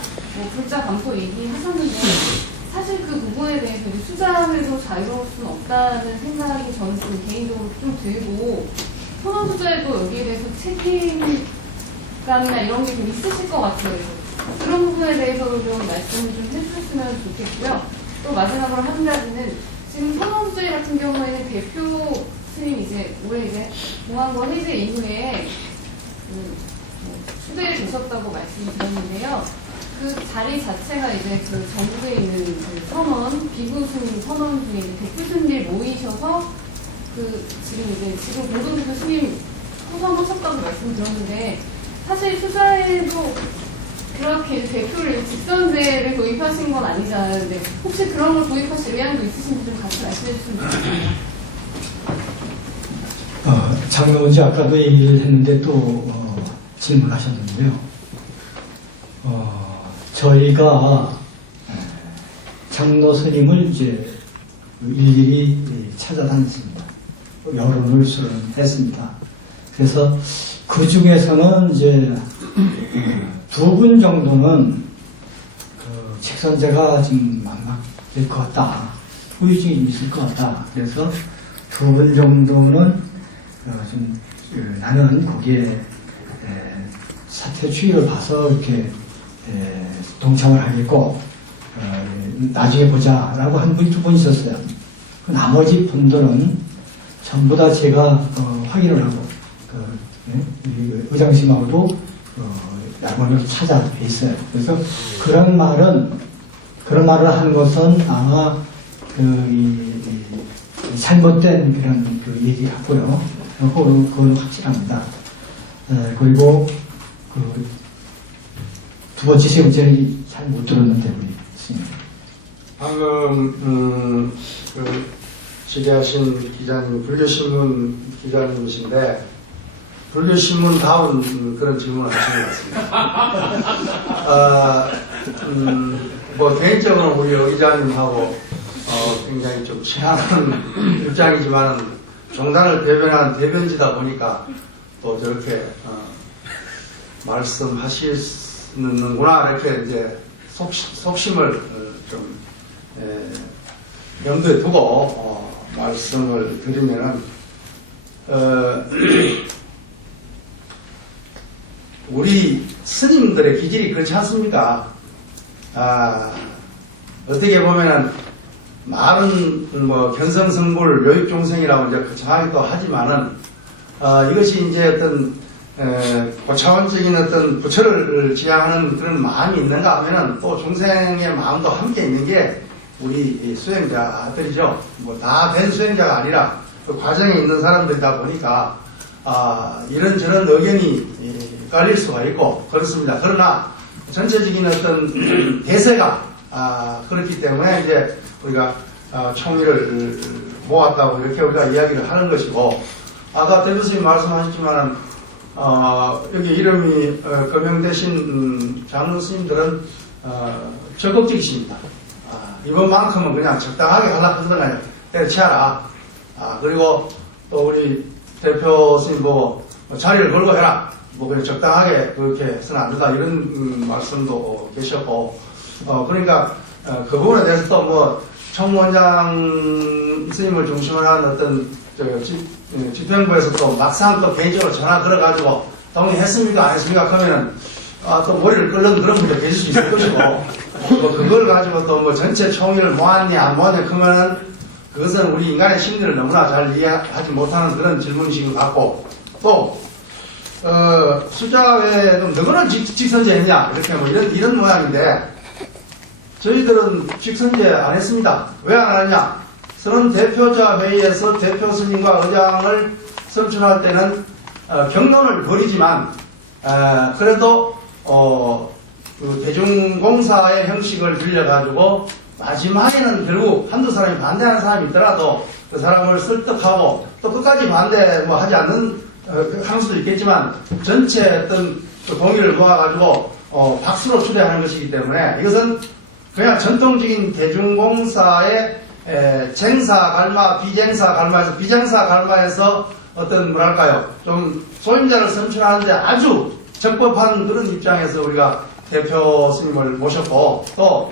불자 감소 얘기하셨는데 사실 그 부분에 대해서 이제 수장에도 자유로울 수는 없다는 생각이 저는 좀 개인적으로 좀 들고 선언수자에도 여기에 대해서 책임감이나 이런 게 좀 있으실 것 같아요. 그런 부분에 대해서도 좀 말씀을 좀 해주셨으면 좋겠고요. 또 마지막으로 한 가지는 지금 선언수자 같은 경우에는 대표 스님 올해 이제 공항권 해제 이후에 추대에 계셨다고 말씀드렸는데요. 그 자리 자체가 이제 그 전국에 있는 그 선원, 비구 스님 선원 중에 대표 스님들 모이셔서 지금 공동대표 스님 소선하셨다고 말씀드렸는데 사실 수사에도 그렇게 대표를 직선제를 도입하신 건 아니잖아요. 근데 혹시 그런 걸 도입하실 의향도 있으신지 좀 같이 말씀해 주시면 좋겠습니다. 장로지 아까도 얘기를 했는데 또 질문하셨는데요. 저희가 장로 스님을 이제 일일이 찾아다녔습니다. 여론을 수렴했습니다. 그래서 그 중에서는 이제 두 분 정도는 직선제가 지금 망각될 것 같다. 후유증이 있을 것 같다. 그래서 두 분 정도는 좀 나는 거기에 사태 추이를 봐서 이렇게 동참을 하겠고 나중에 보자라고 한 분이 두 분 있었어요. 그 나머지 분들은 전부 다 제가 확인을 하고 의장심하고도 야권을 찾아뵀어요. 그래서 그런 말을 한 것은 아마 잘못된 그런 얘기하고요. 그건 확실합니다. 그리고 두 번째, 세 번째는 잘 못 들었는데 우리 스님. 방금 질의하신 기자님, 불교신문 기자님이신데 불교신문다운 그런 질문을 하신 것 같습니다. 개인적으로 우리 여 기자님하고 굉장히 좀 친한 입장이지만 종단을 대변한 대변지다 보니까 또 저렇게 말씀하시는구나 이렇게 이제 속심을 좀 염두에 두고 말씀을 드리면은 우리 스님들의 기질이 그렇지 않습니까? 어떻게 보면은 말은 견성성불 묘익종생이라고 이제 정하게 또 하지만은 이것이 이제 어떤 고차원적인 어떤 부처를 지향하는 그런 마음이 있는가 하면은 또 중생의 마음도 함께 있는 게 우리 수행자들이죠. 다 된 수행자가 아니라 그 과정에 있는 사람들이다 보니까 이런저런 의견이 깔릴 수가 있고 그렇습니다. 그러나 전체적인 어떤 대세가 그렇기 때문에 이제 우리가 총리를 모았다고 이렇게 우리가 이야기를 하는 것이고 아까 대표님 말씀하셨지만은 여기 이름이 거명되신 장로 스님들은 적극적이십니다. 이번만큼은 그냥 적당하게 하려고 하더니 때려치워라. 그리고 또 우리 대표 스님 보고 자리를 걸고 해라. 뭐 그냥 적당하게 그렇게 해서는 안 된다 이런 말씀도 계셨고 그러니까 그 부분에 대해서 또 뭐 총무원장 스님을 중심으로 한 어떤 집행부에서 또 막상 또 개인적으로 전화 걸어가지고 동의했습니까 안 했습니까 하면은 또 머리를 끌는 그런 분도 계실 수 있을 것이고 뭐 그걸 가지고 또 뭐 전체 총의를 모았냐 안 모았냐 그러면은 그것은 우리 인간의 심리를 너무나 잘 이해하지 못하는 그런 질문이신 것 같고 또 숫자 외에 누구는 직선제했냐 이렇게 뭐 이런 모양인데 저희들은 직선제 안 했습니다. 왜 안 하냐? 서른 대표자 회의에서 대표 스님과 의장을 선출할 때는 경론을 벌이지만 그래도 그 대중공사의 형식을 빌려가지고 마지막에는 결국 한두 사람이 반대하는 사람이 있더라도 그 사람을 설득하고 또 끝까지 반대 뭐 하지 않는 할 수도 있겠지만 전체 어떤 그 동의를 모아가지고 박수로 추대하는 것이기 때문에 이것은 그냥 전통적인 대중공사의 쟁사 갈마, 비쟁사 갈마에서 비쟁사 갈마에서 어떤 뭐랄까요 좀 소임자를 선출하는데 아주 적법한 그런 입장에서 우리가 대표 스님을 모셨고 또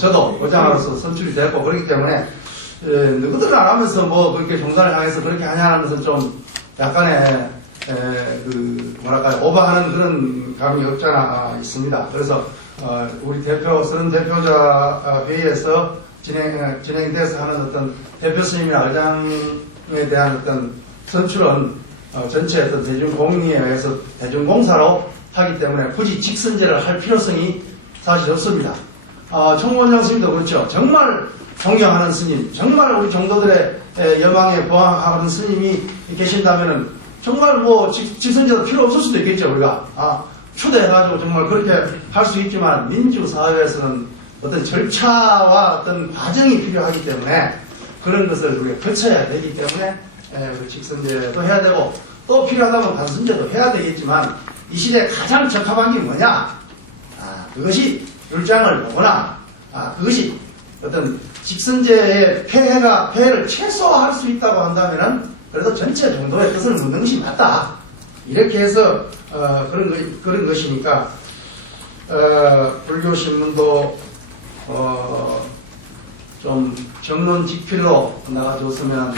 저도 의장으로서 선출이 됐고 그렇기 때문에 누구들은 안 하면서 뭐 그렇게 종단을 향해서 그렇게 하냐는 것은 좀 약간의 그 뭐랄까요 오버하는 그런 감이 없잖아 있습니다. 그래서 우리 서른 대표자 회의에서 진행돼서 하는 어떤 대표 스님이나 의장에 대한 어떤 선출은 전체 어떤 대중공의에 의해서 대중공사로 하기 때문에 굳이 직선제를 할 필요성이 사실 없습니다. 총무원장 스님도 그렇죠. 정말 존경하는 스님, 정말 우리 종도들의 여망에 부합하는 스님이 계신다면은 정말 뭐 직선제도 필요 없을 수도 있겠죠. 우리가 추대해가지고 정말 그렇게 할 수 있지만 민주사회에서는 어떤 절차와 어떤 과정이 필요하기 때문에 그런 것을 우리가 거쳐야 되기 때문에 직선제도 해야 되고 또 필요하다면 단순제도 해야 되겠지만 이 시대에 가장 적합한 게 뭐냐? 그것이 율장을 보거나 그것이 어떤 직선제의 폐해를 최소화할 수 있다고 한다면은 그래도 전체 정도의 뜻을 묻는 것이 맞다. 이렇게 해서 그런 것이니까 불교신문도 좀 정론직필로 나가줬으면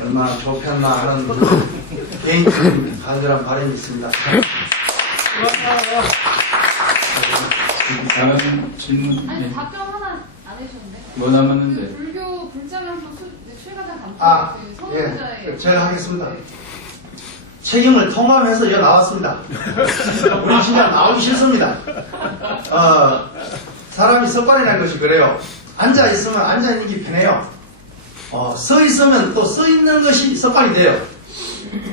얼마나 좋겠나 하는 개인적인 간절한 바람이 있습니다. 다른 질문 아니 답변 하나 안 해주셨는데. 뭐 남았는데? 불교 불자명소 출가자 감사 예, 제가 하겠습니다. 책임을 통감해서 여기 나왔습니다. 우리 진짜 나오기 싫습니다. 사람이 습관이라는 것이 그래요. 앉아있으면 앉아있는 게 편해요. 서있으면 또 서있는 것이 습관이 돼요.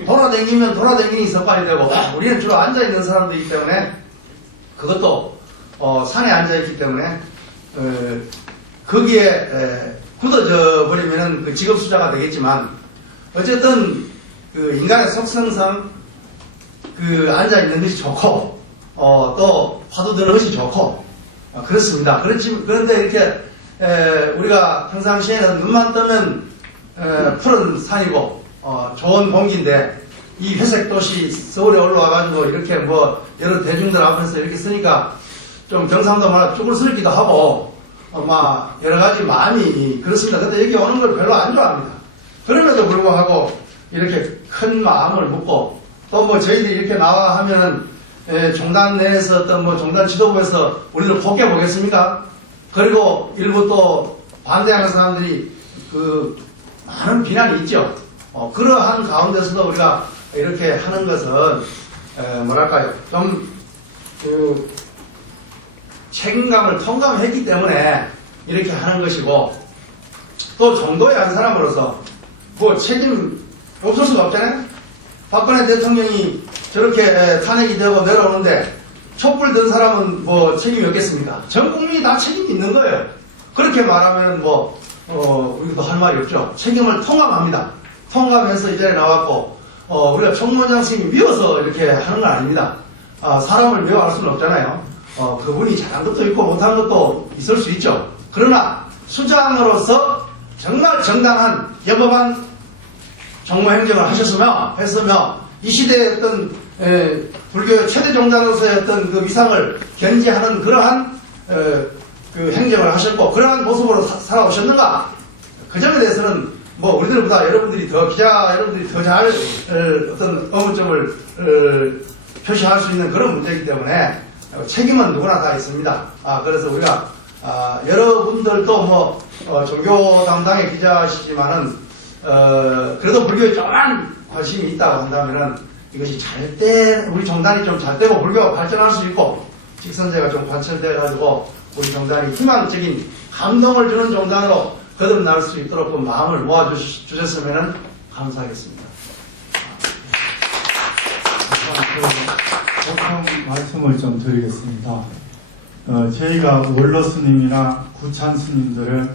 돌아다니면 돌아다니는 게 습관이 되고 우리는 주로 앉아있는 사람들이기 때문에 그것도 산에 앉아있기 때문에 거기에 굳어져 버리면 그 직업수자가 되겠지만 어쨌든 그 인간의 속성상 그 앉아있는 것이 좋고 또 파도 드는 것이 좋고 그렇습니다. 그런데 이렇게 우리가 평상시에는 눈만 뜨면 푸른 산이고 좋은 공기인데 이 회색 도시 서울에 올라와가지고 이렇게 뭐 여러 대중들 앞에서 이렇게 쓰니까 좀 경상도 말 쭈글스럽기도 하고 막 여러 가지 마음이 그렇습니다. 근데 여기 오는 걸 별로 안 좋아합니다. 그럼에도 불구하고 이렇게 큰 마음을 묻고 또 뭐 저희들이 이렇게 나와 하면은 종단 내에서 어떤 뭐 종단 지도부에서 우리를 복귀해 보겠습니까? 그리고 일부 또 반대하는 사람들이 그 많은 비난이 있죠. 그러한 가운데서도 우리가 이렇게 하는 것은 뭐랄까요 좀 그 책임감을 통감했기 때문에 이렇게 하는 것이고 또 정도의 한 사람으로서 뭐 책임 없을 수가 없잖아요. 박근혜 대통령이 저렇게 탄핵이 되고 내려오는데 촛불 든 사람은 뭐 책임이 없겠습니까? 전 국민이 다 책임이 있는 거예요. 그렇게 말하면 뭐 우리도 할 말이 없죠. 책임을 통감합니다. 통감해서 이 자리에 나왔고, 우리가 총무원장 스님이 미워서 이렇게 하는 건 아닙니다. 사람을 미워할 수는 없잖아요. 그분이 잘한 것도 있고 못한 것도 있을 수 있죠. 그러나 수장으로서 정말 정당한 여법한 정무행정을 했으며 이 시대의 어떤 불교의 최대 종단으로서의 어떤 그 위상을 견지하는 그러한 그 행정을 하셨고 그러한 모습으로 살아오셨는가? 그 점에 대해서는 뭐 우리들보다 기자 여러분들이 더 잘 어떤 의문점을 표시할 수 있는 그런 문제이기 때문에 책임은 누구나 다 있습니다. 그래서 우리가 여러분들도 뭐 종교 담당의 기자시지만은 그래도 불교에 조금만 관심이 있다고 한다면은 이것이 우리 정단이 좀 잘 되고 불교가 발전할 수 있고 직선제가 좀 관철돼가지고 우리 정단이 희망적인 감동을 주는 정단으로 거듭날 수 있도록 그 마음을 모아주셨으면 감사하겠습니다. 보통 말씀을 좀 드리겠습니다. 저희가 원로 스님이나 구찬 스님들을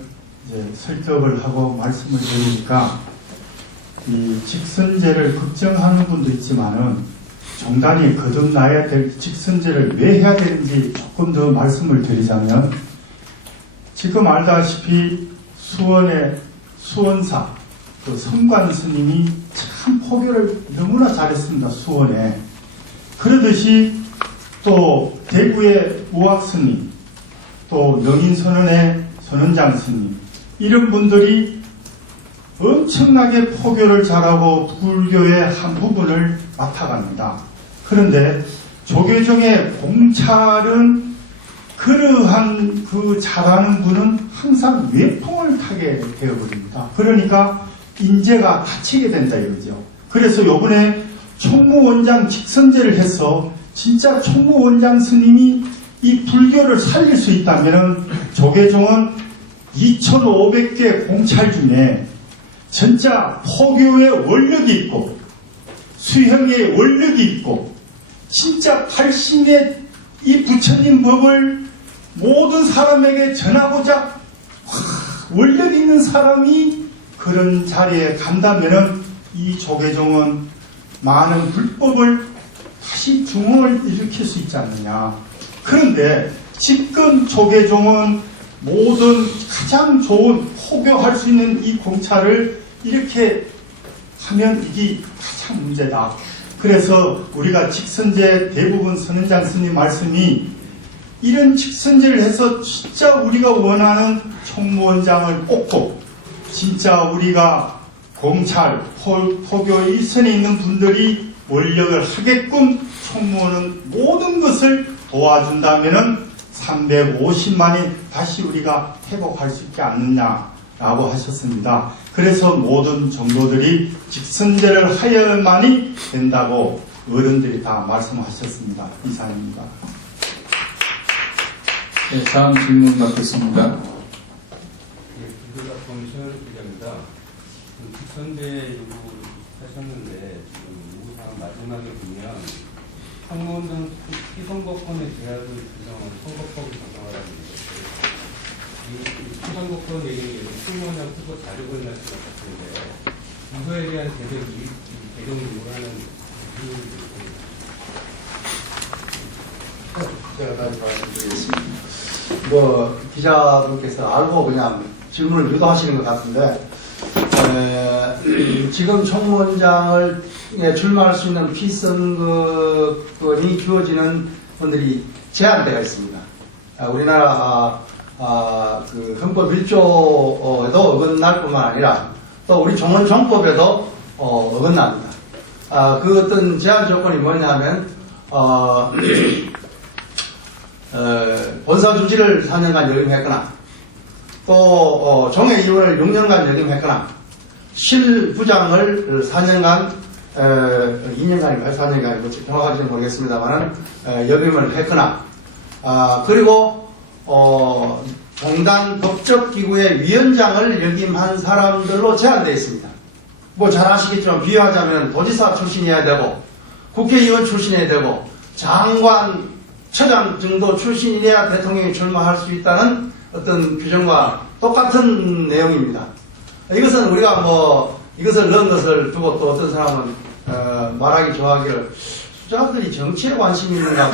이제 설득을 하고 말씀을 드리니까 이 직선제를 걱정하는 분도 있지만은 정단이 거듭나야 될 직선제를 왜 해야 되는지 조금 더 말씀을 드리자면 지금 알다시피 수원의 수원사 그 성관 스님이 참 포교를 너무나 잘했습니다. 수원에. 그러듯이 또 대구의 우학 스님, 또 영인선언의 선원장 스님 이런 분들이 엄청나게 포교를 잘하고 불교의 한 부분을 맡아갑니다. 그런데 조계종의 공찰은 그러한 그 잘하는 분은 항상 외통을 타게 되어버립니다. 그러니까 인재가 갇히게 된다 이거죠. 그래서 이번에 총무원장 직선제를 해서 진짜 총무원장 스님이 이 불교를 살릴 수 있다면 조계종은 2,500개 공찰 중에 진짜 포교의 원력이 있고 수형의 원력이 있고 진짜 발심의 이 부처님 법을 모든 사람에게 전하고자 원력 있는 사람이 그런 자리에 간다면은 이 조계종은 많은 불법을 다시 중흥을 일으킬 수 있지 않느냐. 그런데 지금 조계종은 모든 가장 좋은 포교할 수 있는 이 공차를 이렇게 하면 이게 가장 문제다. 그래서 우리가 직선제 대부분 선원장 스님 말씀이 이런 직선제를 해서 진짜 우리가 원하는 총무원장을 뽑고 진짜 우리가 공찰, 포교 일선에 있는 분들이 원력을 하게끔 총무원은 모든 것을 도와준다면은 350만이 다시 우리가 회복할 수 있지 않느냐라고 하셨습니다. 그래서 모든 정도들이 직선제를 하여야만이 된다고 어른들이 다 말씀하셨습니다. 이상입니다. 네, 다음 질문 받겠습니다. 불교가 komision을 기자입니다. 직선제 요구하셨는데 지금 요구사항 마지막에 보면 총무원장 피선거권의 제약을 규정한 선거법을 개정하라는 것을 이 피선거권 내용이 총무원장 후보 자료를 낼 것 같은데 이거에 대한 개정을 요구하는 이유를 드립니다. 제가 다시 말씀드리겠습니다. 기자분께서 알고 그냥 질문을 유도하시는 것 같은데, 지금 총무원장을 출마할 수 있는 피선거권이 주어지는 분들이 제한되어 있습니다. 우리나라 그 헌법 1조에도 어긋날 뿐만 아니라 또 우리 종원정법에도 어긋납니다. 그 어떤 제한 조건이 뭐냐면 본사 주지를 4년간 역임했거나 또 종회 이원을 6년간 역임했거나 실부장을 4년간 2년간인가요? 4년간이고 정확하지는 모르겠습니다만 역임을 했거나 그리고 종단 법적기구의 위원장을 역임한 사람들로 제한되어 있습니다. 뭐 잘 아시겠지만 비유하자면 도지사 출신이어야 되고 국회의원 출신이어야 되고 장관 처장 정도 출신이어야 대통령이 출마할 수 있다는 어떤 규정과 똑같은 내용입니다. 이것은 우리가 이것을 넣은 것을 두고 또 어떤 사람은 말하기 좋아하기를 수자들이 정치에 관심이 있는가,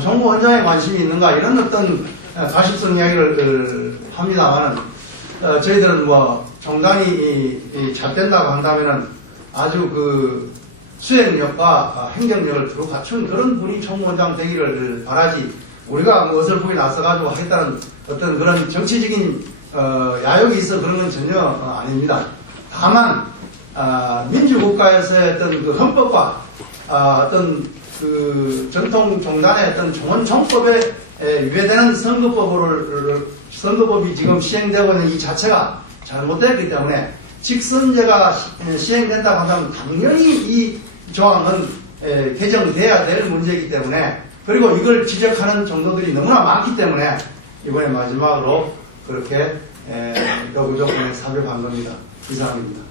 총무원장에 관심이 있는가 이런 어떤 가십성 이야기를 합니다만은 저희들은 뭐 정당이 잘 된다고 한다면은 아주 그 수행력과 행정력을 두루 갖춘 그런 분이 총무원장 되기를 바라지, 우리가 뭐 어설프게 나서가지고 하겠다는 어떤 그런 정치적인 야욕이 있어 그런 건 전혀 아닙니다. 다만 민주국가에서의 어떤 그 헌법과 어떤 그 전통 종단의 어떤 종원종법에 위배되는 선거법이 지금 시행되고 있는 이 자체가 잘못됐기 때문에 직선제가 시행된다고 한다면 당연히 이 조항은 개정돼야 될 문제이기 때문에, 그리고 이걸 지적하는 정도들이 너무나 많기 때문에 이번에 마지막으로 그렇게 여부 조건에 삽입한 겁니다. 이상입니다.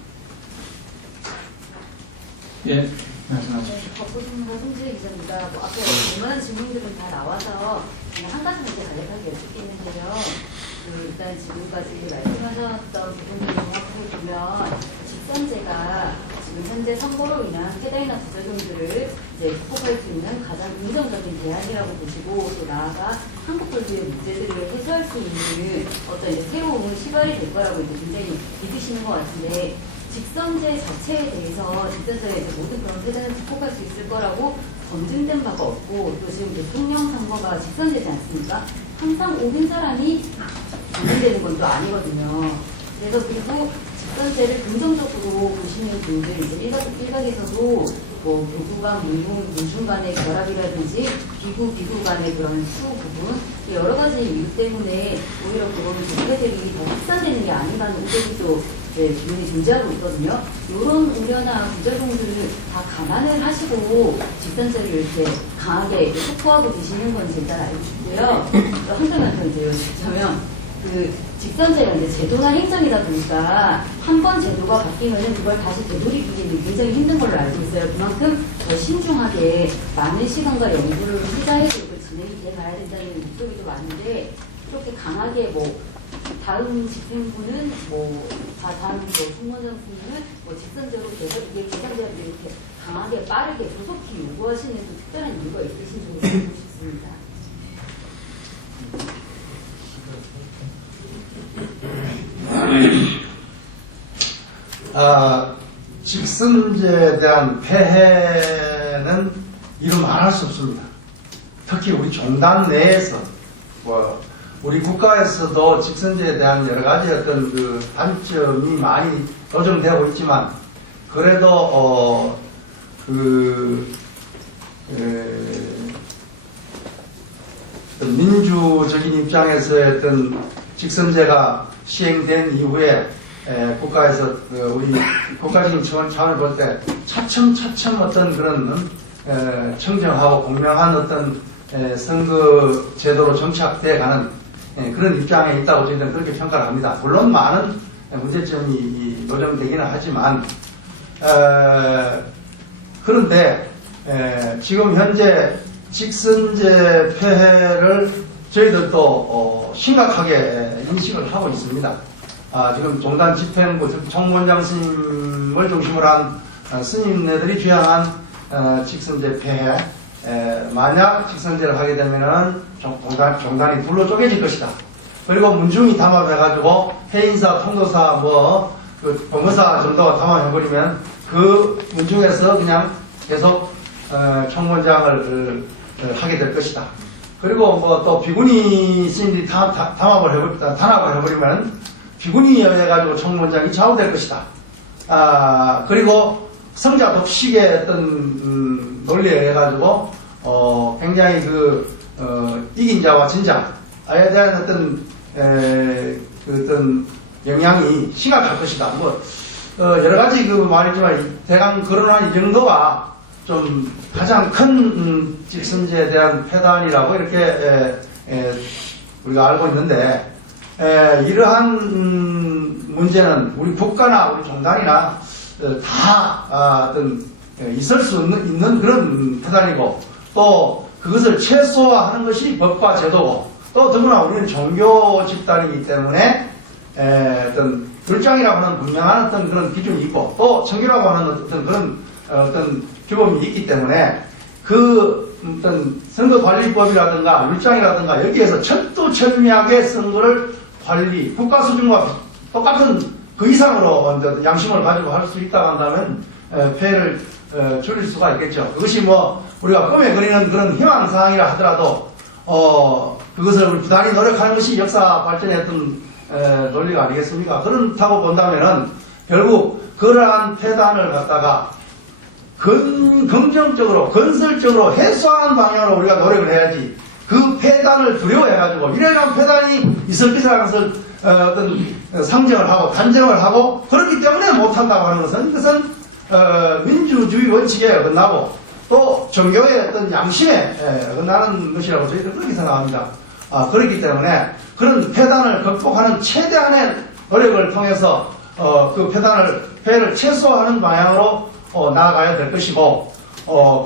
예, 말씀하십시오. 법무신문과 손지혜 기자입니다. 뭐 앞에 웬만한 질문들은 다 나와서 그냥 한 가지만 이제 간략하게 여쭙겠는데요. 일단 지금까지 말씀하셨던 부분들을 종합해 보면 직선제가 지금 현재 선거로 인한 해당이나 부작용들을 이제 극복할 수 있는 가장 긍정적인 대안이라고 보시고, 또 나아가 한국 pol리의 문제들을 해소할 수 있는 어떤 이제 새로운 시발이 될 거라고 이제 굉장히 믿으시는 것 같은데, 직선제 자체에 대해서 직선제가 이제 모든 그런 세대는 극복할 수 있을 거라고 검증된 바가 없고, 또 지금 대통령 선거가 직선제지 않습니까? 항상 옳은 사람이 당선되는 건 또 아니거든요. 그래서 그리고 직선제를 긍정적으로 보시는 분들, 이제 일각에서도 뭐 교구 간, 문중 간의 결합이라든지 비구 간의 그런 수 부분, 여러 가지 이유 때문에 오히려 그거는 정패들이 더 확산되는 게 아닌가는 우려도 또 기운이 존재하고 있거든요. 이런 우려나 부작용들을 다 감안을 하시고 직선제를 이렇게 강하게 확보하고 계시는 건지 일단 알고 싶고요. 한 가지만 더 이제 여쭤보면, 그 직선제가 이제 제도나 행정이다 보니까 한 번 제도가 바뀌면은 그걸 다시 되돌이기는 굉장히 힘든 걸로 알고 있어요. 그만큼 더 신중하게 많은 시간과 연구를 투자해서 이걸 진행이 돼 가야 된다는 목소리도 많은데, 그렇게 강하게 뭐 다음 집행부는 다음 총무원장 승인은 직선제로 계속 이게 계산제한테 이렇게 강하게 빠르게 조속히 요구하시는 또 특별한 이유가 있으신지 알고 싶습니다. 직선제에 대한 폐해는 이루 말할 수 없습니다. 특히 우리 종단 내에서 우리 국가에서도 직선제에 대한 여러 가지 어떤 그 단점이 많이 조정되고 있지만, 그래도 민주적인 입장에서의 어떤 직선제가 시행된 이후에 국가에서 우리 국가적인 차원을 볼 때 차츰 어떤 그런 청정하고 공명한 어떤 선거 제도로 정착돼 가는 그런 입장에 있다고 저희들은 그렇게 평가를 합니다. 물론 많은 문제점이 노정되기는 하지만, 그런데 지금 현재 직선제 폐해를 저희들도 심각하게 인식을 하고 있습니다. 지금 종단 집행부, 총무원장 스님을 중심으로 한 스님네들이 주장한 직선제 폐해, 만약 직선제를 하게 되면은 종단이 둘로 쪼개질 것이다. 그리고 문중이 담합해가지고 해인사, 통도사, 그 법무사 정도 담합해버리면 그 문중에서 그냥 계속 총무원장을 하게 될 것이다. 그리고 또 비구니 스님들이 단합을 해버리면 비구니에 의해 가지고 총무원장이 좌우될 것이다. 그리고 성자 독식의 어떤 논리에 의해 가지고 굉장히 이긴 자와 진 자에 대한 어떤 영향이 심각할 것이다. 여러 가지 말이지만 대강 거론한 이 정도가 좀 가장 큰 직선제에 대한 폐단이라고 이렇게 우리가 알고 있는데, 이러한 문제는 우리 국가나 우리 종단이나 다 있을 수 있는 그런 폐단이고, 또 그것을 최소화하는 것이 법과 제도고, 또 더구나 우리는 종교 집단이기 때문에 율장이라고 하는 분명한 어떤 그런 기준이 있고 또 청규라고 하는 어떤 그런 어떤 규범이 있기 때문에 그 어떤 선거관리법이라든가 율장이라든가 여기에서 철두철미하게 선거를 관리 국가 수준과 똑같은 그 이상으로 양심을 가지고 할 수 있다고 한다면 폐해를 줄일 수가 있겠죠. 그것이 뭐 우리가 꿈에 그리는 그런 희망사항이라 하더라도 그것을 우리 부단히 노력하는 것이 역사 발전의 어떤 논리가 아니겠습니까? 그렇다고 본다면은 결국 그러한 폐단을 갖다가 긍정적으로 건설적으로 해소하는 방향으로 우리가 노력을 해야지 그 폐단을 두려워해가지고 이래간 폐단이 있을 것이라는 것을 어떤 상정을 하고 단정을 하고 그렇기 때문에 못한다고 하는 것은 그것은 민주주의 원칙에 어긋나고 또 종교의 어떤 양심에 어긋나는 것이라고 저희들은 그렇게 생각합니다. 그렇기 때문에 그런 폐단을 극복하는 최대한의 노력을 통해서 그 폐해를 최소화하는 방향으로 나아가야 될 것이고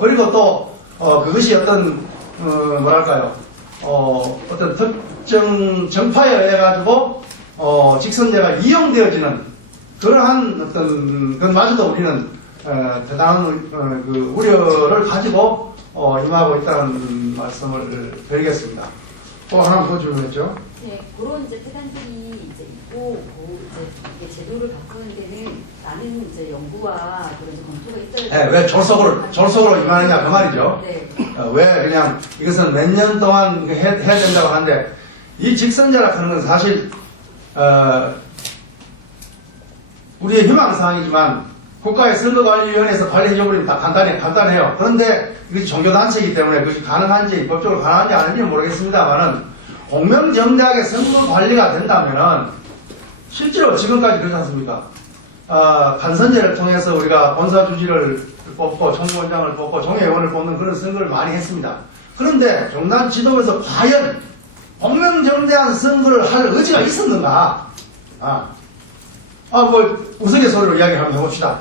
그리고 또 그것이 어떤 뭐랄까요 어떤 특정 정파에 의해 가지고 직선제가 이용되어지는 그러한 어떤 그마저도 우리는 대단한 그 우려를 가지고 임하고 있다는 말씀을 드리겠습니다. 또 하나 더 질문했죠? 네, 그런 이제 폐단들이 이제 있고 이제 이게 제도를 바꾸는 데는 많은 이제 연구와 그런 이제 검토가 있어야 네, 왜 졸속으로 임하느냐 그 말이죠. 네. 왜 그냥 이것은 몇 년 동안 해야 된다고 하는데 이 직선제라 하는 건 사실 우리의 희망사항이지만 국가의 선거관리위원회에서 관리해줘버리면 다 간단해요. 그런데 이것이 종교단체이기 때문에 그것이 가능한지 법적으로 가능한지 아닌지는 모르겠습니다만은 공명정대하게 선거관리가 된다면은 실제로 지금까지 그렇지 않습니까? 간선제를 통해서 우리가 본사주지를 뽑고 총무원장을 뽑고 종회의원을 뽑는 그런 선거를 많이 했습니다. 그런데 종단 지도부에서 과연 공명정대한 선거를 할 의지가 있었는가? 뭐 우스갯소리로 이야기 한번 해봅시다.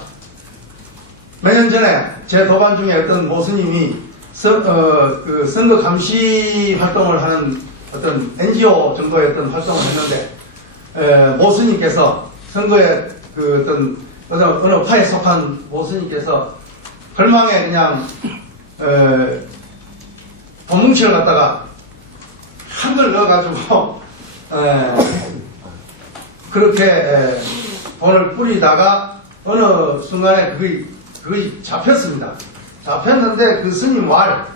몇 년 전에 제 도반 중에 어떤 모스님이 그 선거 감시 활동을 하는 어떤 NGO 정도의 어떤 활동을 했는데 모스님께서 선거에 그 어느 파에 속한 모스님께서 걸망에 그냥 돈 뭉치를 갖다가 한걸 넣어가지고 그렇게 돈을 뿌리다가 어느 순간에 그게 잡혔습니다. 잡혔는데 그 스님 말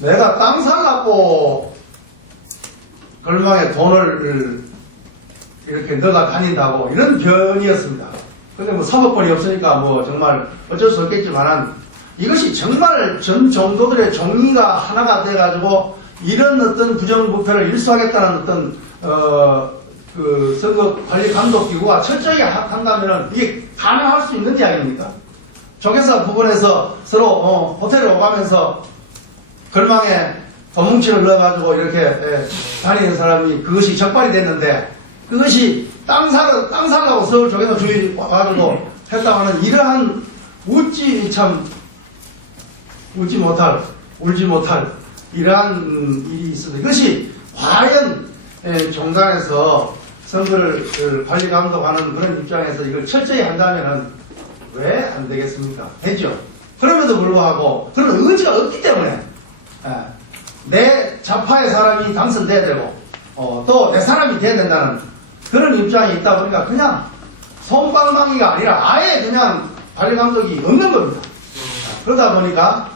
내가 땅 살라고 걸망에 돈을 이렇게 넣어가 다닌다고 이런 변이었습니다. 근데 뭐 사법권이 없으니까 뭐 정말 어쩔 수 없겠지만은 이것이 정말 전 정도들의 정의가 하나가 돼가지고 이런 어떤 부정부패를 일수하겠다는 어떤 그 선거관리감독기구가 철저히 한다면은 이게 가능할 수 있는 이야기입니까? 조계사 부근에서 서로 호텔에 오가면서 걸망에 돈뭉치를 넣어가지고 이렇게 다니는 사람이 그것이 적발이 됐는데 그것이 땅 살라고 서울 조계사 주위 와가지고 했다가는 이러한 울지 못할 이러한 일이 있습니다. 이것이 과연 종단에서 선거를 관리 감독하는 그런 입장에서 이걸 철저히 한다면은 왜 안 되겠습니까? 되죠. 그럼에도 불구하고 그런 의지가 없기 때문에 내 좌파의 사람이 당선돼야 되고 또 내 사람이 돼야 된다는 그런 입장이 있다 보니까 그냥 손방망이가 아니라 아예 그냥 관리 감독이 없는 겁니다. 그러다 보니까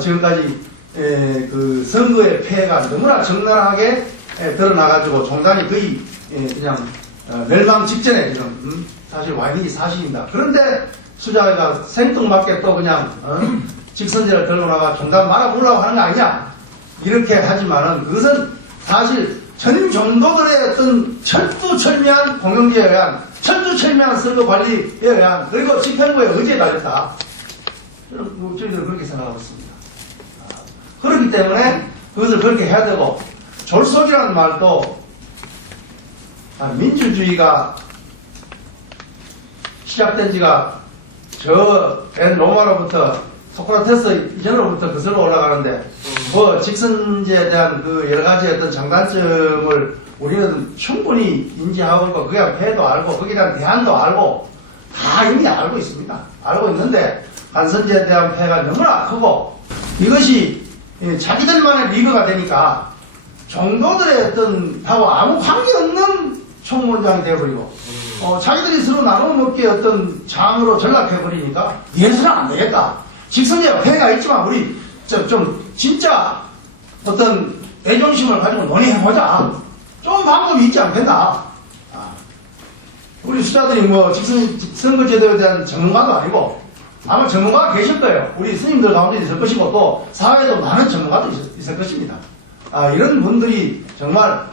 지금까지 그 선거의 폐해가 너무나 적나라하게 드러나가지고 종단이 거의 그냥 멸망 직전에 지금 사실 와 있는 게 사실입니다. 그런데 수자가 생뚱맞게 또 그냥 직선제를 들고 나가 종단 말아보려고 하는 거 아니냐 이렇게 하지만은 그것은 사실 전 정도들의 어떤 철두철미한 공영제에 의한 철두철미한 선거 관리에 의한 그리고 집행부의 의지에 달렸다. 저희들은 그렇게 생각하고 있습니다. 그렇기 때문에 그것을 그렇게 해야 되고 졸속이라는 말도 민주주의가 시작된 지가 저 로마로부터 소크라테스 이전으로부터 거슬러 올라가는데 뭐 직선제에 대한 그 여러 가지 어떤 장단점을 우리는 충분히 인지하고 있고 그게 배도 알고 거기에 대한 대안도 알고 다 이미 알고 있습니다. 알고 있는데 간선제에 대한 폐해가 너무나 크고 이것이 자기들만의 리그가 되니까 종도들의 어떤 하고 아무 관계없는 총무원장이 되어버리고 자기들이 서로 나눠먹기에 어떤 장으로 전락해버리니까 이래서는 안 되겠다. 직선제가 폐해가 있지만 우리 좀 진짜 어떤 애정심을 가지고 논의해보자. 좀 방법이 있지 않겠나. 우리 수자들이 뭐 선거제도에 대한 전문가도 아니고 아마 전문가가 계실 거예요. 우리 스님들 가운데 있을 것이고 또 사회에도 많은 전문가도 있을 것입니다. 이런 분들이 정말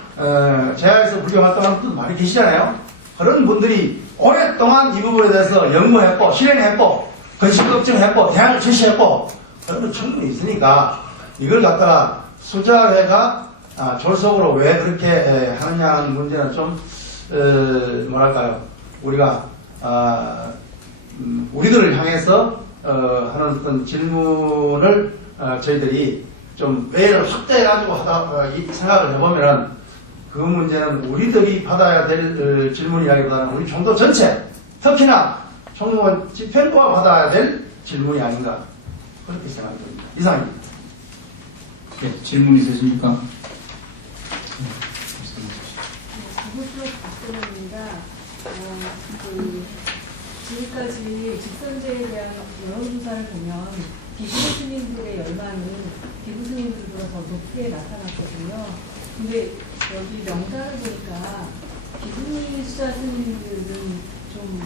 제야에서 불교 활동하는 분들 많이 계시잖아요. 그런 분들이 오랫동안 이 부분에 대해서 연구했고 실행했고 건식 걱정했고 대안을 제시했고 그런 건 충분히 있으니까 이걸 갖다가 수자회가 졸속으로 왜 그렇게 하느냐 하는 문제는 좀 뭐랄까요, 우리가 우리들을 향해서 하는 어떤 질문을 저희들이 좀 외를 확대해가지고 생각을 해보면은 그 문제는 우리들이 받아야 될 질문이라기보다는 우리 총도 전체, 특히나 총무원 집행부가 받아야 될 질문이 아닌가 그렇게 생각이 듭니다. 이상입니다. 네, 질문 있으십니까? 구구수업 박근혜입니다. 지금까지 직선제에 대한 여론조사를 보면 비구니 스님들의 열망이 비구 스님들보다 더 높게 나타났거든요. 근데 여기 명단을 보니까 비구니 수자 스님들은 좀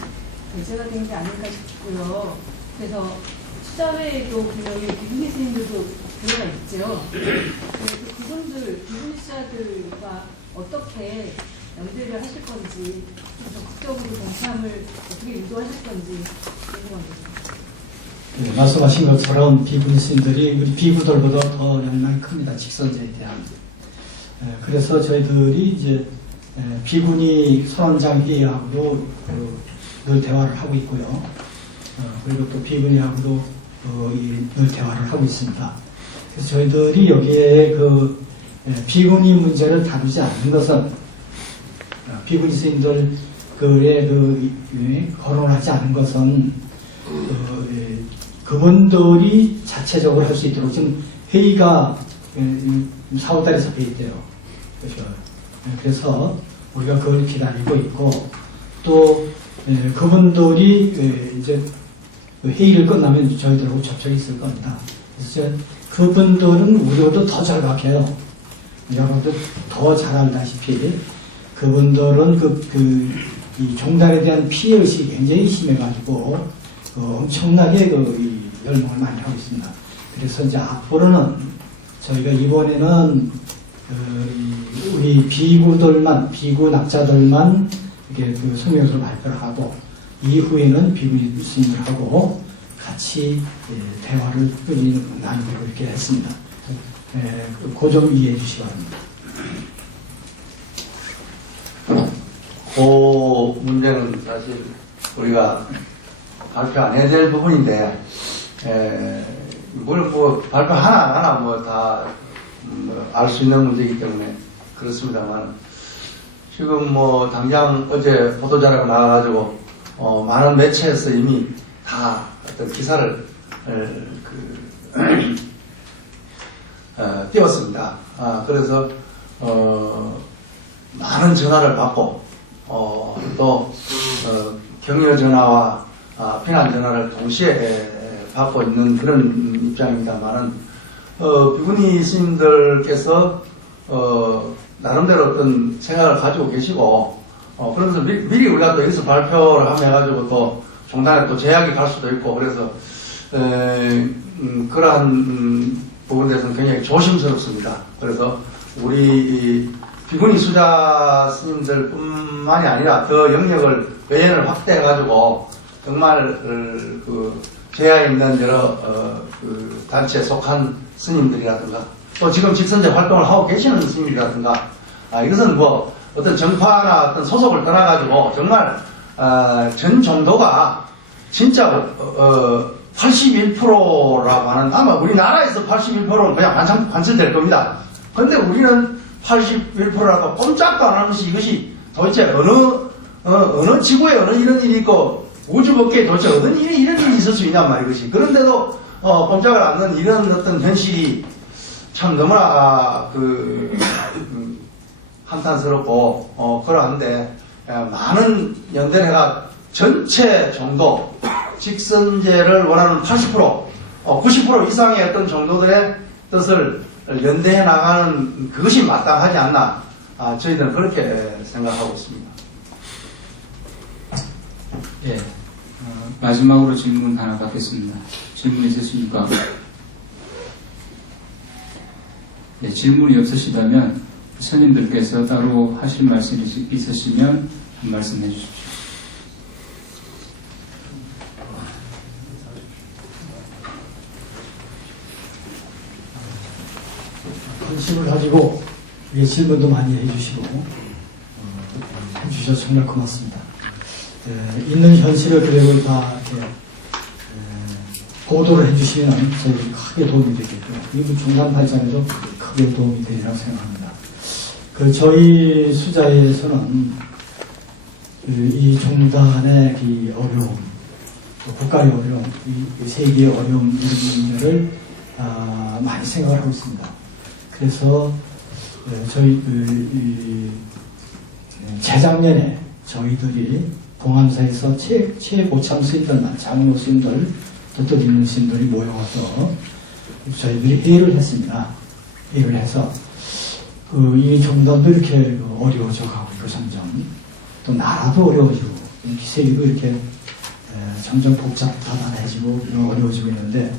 배제가 된 게 아닐까 싶고요. 그래서 수자회에도 분명히 비구니 스님들도 들어가 있죠. 그래서 그분들, 비구니 수자들과 어떻게 연대를 하실 건지, 적극적으로 동참을 어떻게 유도하실 건지 궁금합니다. 네, 말씀하신 것처럼 비구니 스님들이 우리 비구들보다 더 열망이 큽니다. 직선제에 대한. 그래서 저희들이 이제 비구니 선원장 회의하고도 늘 대화를 하고 있고요. 그리고 또 비구니하고도 늘 대화를 하고 있습니다. 그래서 저희들이 여기에 비구니 문제를 다루지 않는 것은 비구니 스님들 거론을 하지 않은 것은 그분들이 자체적으로 할 수 있도록 지금 회의가 4월달에 잡혀 있대요. 그래서 우리가 그걸 기다리고 있고 또 그분들이 이제 회의를 끝나면 저희들하고 접촉이 있을 겁니다. 그래서 그분들은 우리보다 더 절박해요. 여러분들 더 잘 알다시피 그분들은 이 종단에 대한 피해의식이 굉장히 심해가지고 엄청나게 열망을 많이 하고 있습니다. 그래서 이제 앞으로는 저희가 이번에는 우리 비구 납자들만 이렇게 성명서를 발표를 하고 이후에는 비구니 스님들하고 같이 대화를 나누기로 이렇게 했습니다. 그 점 이해해 주시기 바랍니다. 그 문제는 사실 우리가 발표 안 해야 될 부분인데, 뭐 발표 하나 뭐 다 알 수 있는 문제이기 때문에 그렇습니다만, 지금 뭐 당장 어제 보도자료가 나와가지고 많은 매체에서 이미 다 어떤 기사를 띄웠습니다. 그래서 많은 전화를 받고 또 격려 전화와 비난 전화를 동시에 받고 있는 그런 입장입니다만은 비구니 스님들께서 나름대로 어떤 생각을 가지고 계시고 그러면서 미리 우리가 또 여기서 발표를 하면 해가지고 또 종단에 또 제약이 갈 수도 있고 그래서 그러한 부분에 대해서는 굉장히 조심스럽습니다. 그래서 우리 비구니 수자 스님들 뿐만이 아니라 더 영역을 외연을 확대해가지고 정말 제야에 있는 여러 단체에 속한 스님들이라든가 또 지금 직선제 활동을 하고 계시는 스님들이라든가 이것은 뭐 어떤 정파나 어떤 소속을 떠나가지고 정말 전 정도가 진짜 81%라고 하는, 아마 우리나라에서 81%는 그냥 관철될 겁니다. 근데 우리는 81%라고 꼼짝도 안 하는 것이, 이것이 도대체 어느 지구에 어느 이런 일이 있고, 우주법계에 도대체 어느 이런 일이 있을 수 있냔 말이야, 이것이. 그런데도, 꼼짝을 않는 이런 어떤 현실이 참 너무나, 한탄스럽고, 그러한데, 많은 연대회가 전체 정도, 직선제를 원하는 80%, 90% 이상의 어떤 정도들의 뜻을 연대해 나가는 그것이 마땅하지 않나, 저희들은 그렇게 생각하고 있습니다. 예. 마지막으로 질문 하나 받겠습니다. 질문 있으십니까? 네, 질문이 없으시다면 스님들께서 따로 하실 말씀이 있으시면 한 말씀 해주십시오. 관심을 가지고 질문도 많이 해주시고 해주셔서 정말 고맙습니다. 있는 현실을 그대로 다 이렇게 보도를 해주시면 저희들이 크게 도움이 되겠고요. 그리고 종단 발전에도 크게 도움이 되리라고 생각합니다. 저희 수자에서는 이 종단의 이 어려움, 또 국가의 어려움, 이 세계의 어려움 이런 문제를 많이 생각을 하고 있습니다. 그래서 저희 재작년에 저희들이 봉암사에서 최고참 스님들만 장로 스님들 또 있는 스님들이 모여서 저희들이 회의를 했습니다. 회의를 해서 이 종단도 이렇게 어려워져 가고 있고 점점 또 나라도 어려워지고 세계도 이렇게 점점 복잡하다해지고 어려워지고 있는데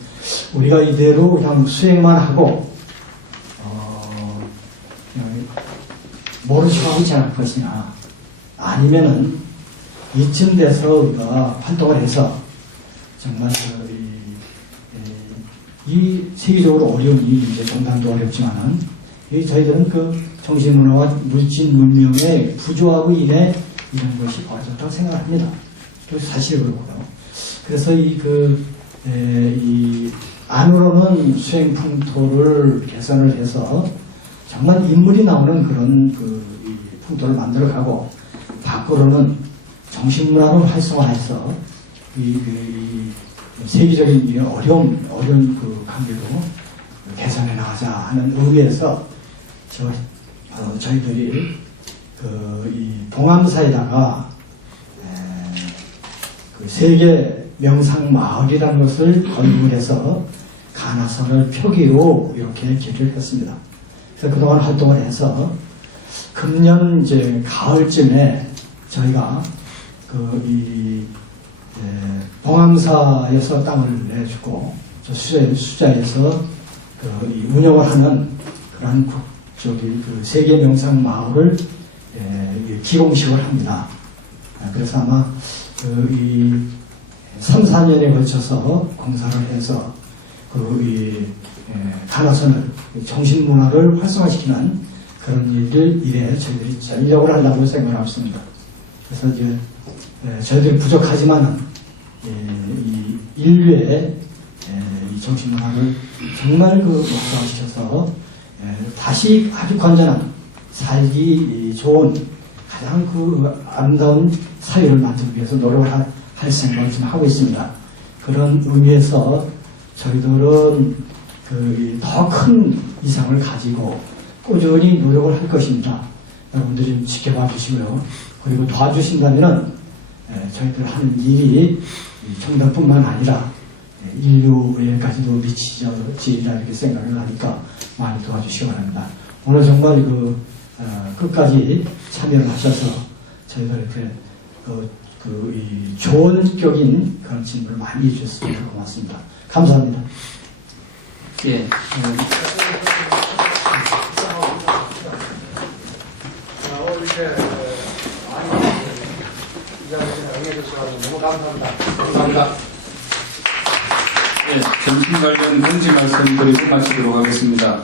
우리가 이대로 그냥 수행만 하고 모르시고 하고 있지 않을 것이냐 아니면은 이쯤 돼서 우리가 활동을 해서 정말 이 세계적으로 어려운 이제 종단도 어렵지만은 저희들은 정신문화와 물질 문명의 부조하고 인해 이런 것이 벌어졌다고 생각합니다. 사실 그렇고요. 그래서 안으로는 수행 풍토를 개선을 해서 정말 인물이 나오는 그런 이 풍토를 만들어가고 밖으로는 정신문화를 활성화해서 세계적인 이런 어려운 관계도 개선해 나가자 하는 의미에서 저희들이 이 봉암사에다가 세계 명상 마을이라는 것을 건립을 해서 가나선을 표기로 이렇게 기를 했습니다. 그래서 그동안 활동을 해서 금년 이제 가을쯤에 저희가 봉암사에서 땅을 내주고 수자에서 운영을 하는 그런 세계 명상 마을을 기공식을 합니다. 그래서 아마 3, 4년에 걸쳐서 공사를 해서 가나선을 정신문화를 활성화시키는 그런 일에 저희들이 전력을 하려고 생각하고 있습니다. 그래서 이제 저희들이 부족하지만은 이 인류의 이 정신문화를 정말 활성화시켜서 다시 아주 건전한 살기 좋은 가장 아름다운 사회를 만들기 위해서 노력을 할 생각을 좀 하고 있습니다. 그런 의미에서 저희들은 더 큰 이상을 가지고 꾸준히 노력을 할 것입니다. 여러분들이 좀 지켜봐 주시고요. 그리고 도와주신다면은 저희들 하는 일이 정당뿐만 아니라 인류에까지도 미치리라 이렇게 생각을 하니까 많이 도와주시기 바랍니다. 오늘 정말 끝까지 참여를 하셔서 저희들 이렇게 이 좋은격인 그런 질문을 많이 해주셨습니다. 고맙습니다. 감사합니다. 예. 오늘 이렇게 많이 응해주셔서 너무 감사합니다. 감사합니다. 예, 점심 관련 공지 말씀 드리고 마치도록 하겠습니다.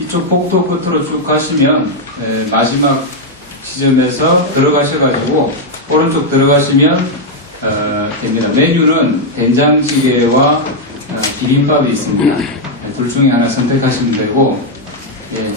이쪽 복도 끝으로 쭉 가시면 마지막 지점에서 들어가셔가지고 오른쪽 들어가시면 됩니다. 메뉴는 된장찌개와 비빔밥이 있습니다. 둘 중에 하나 선택하시면 되고, 예,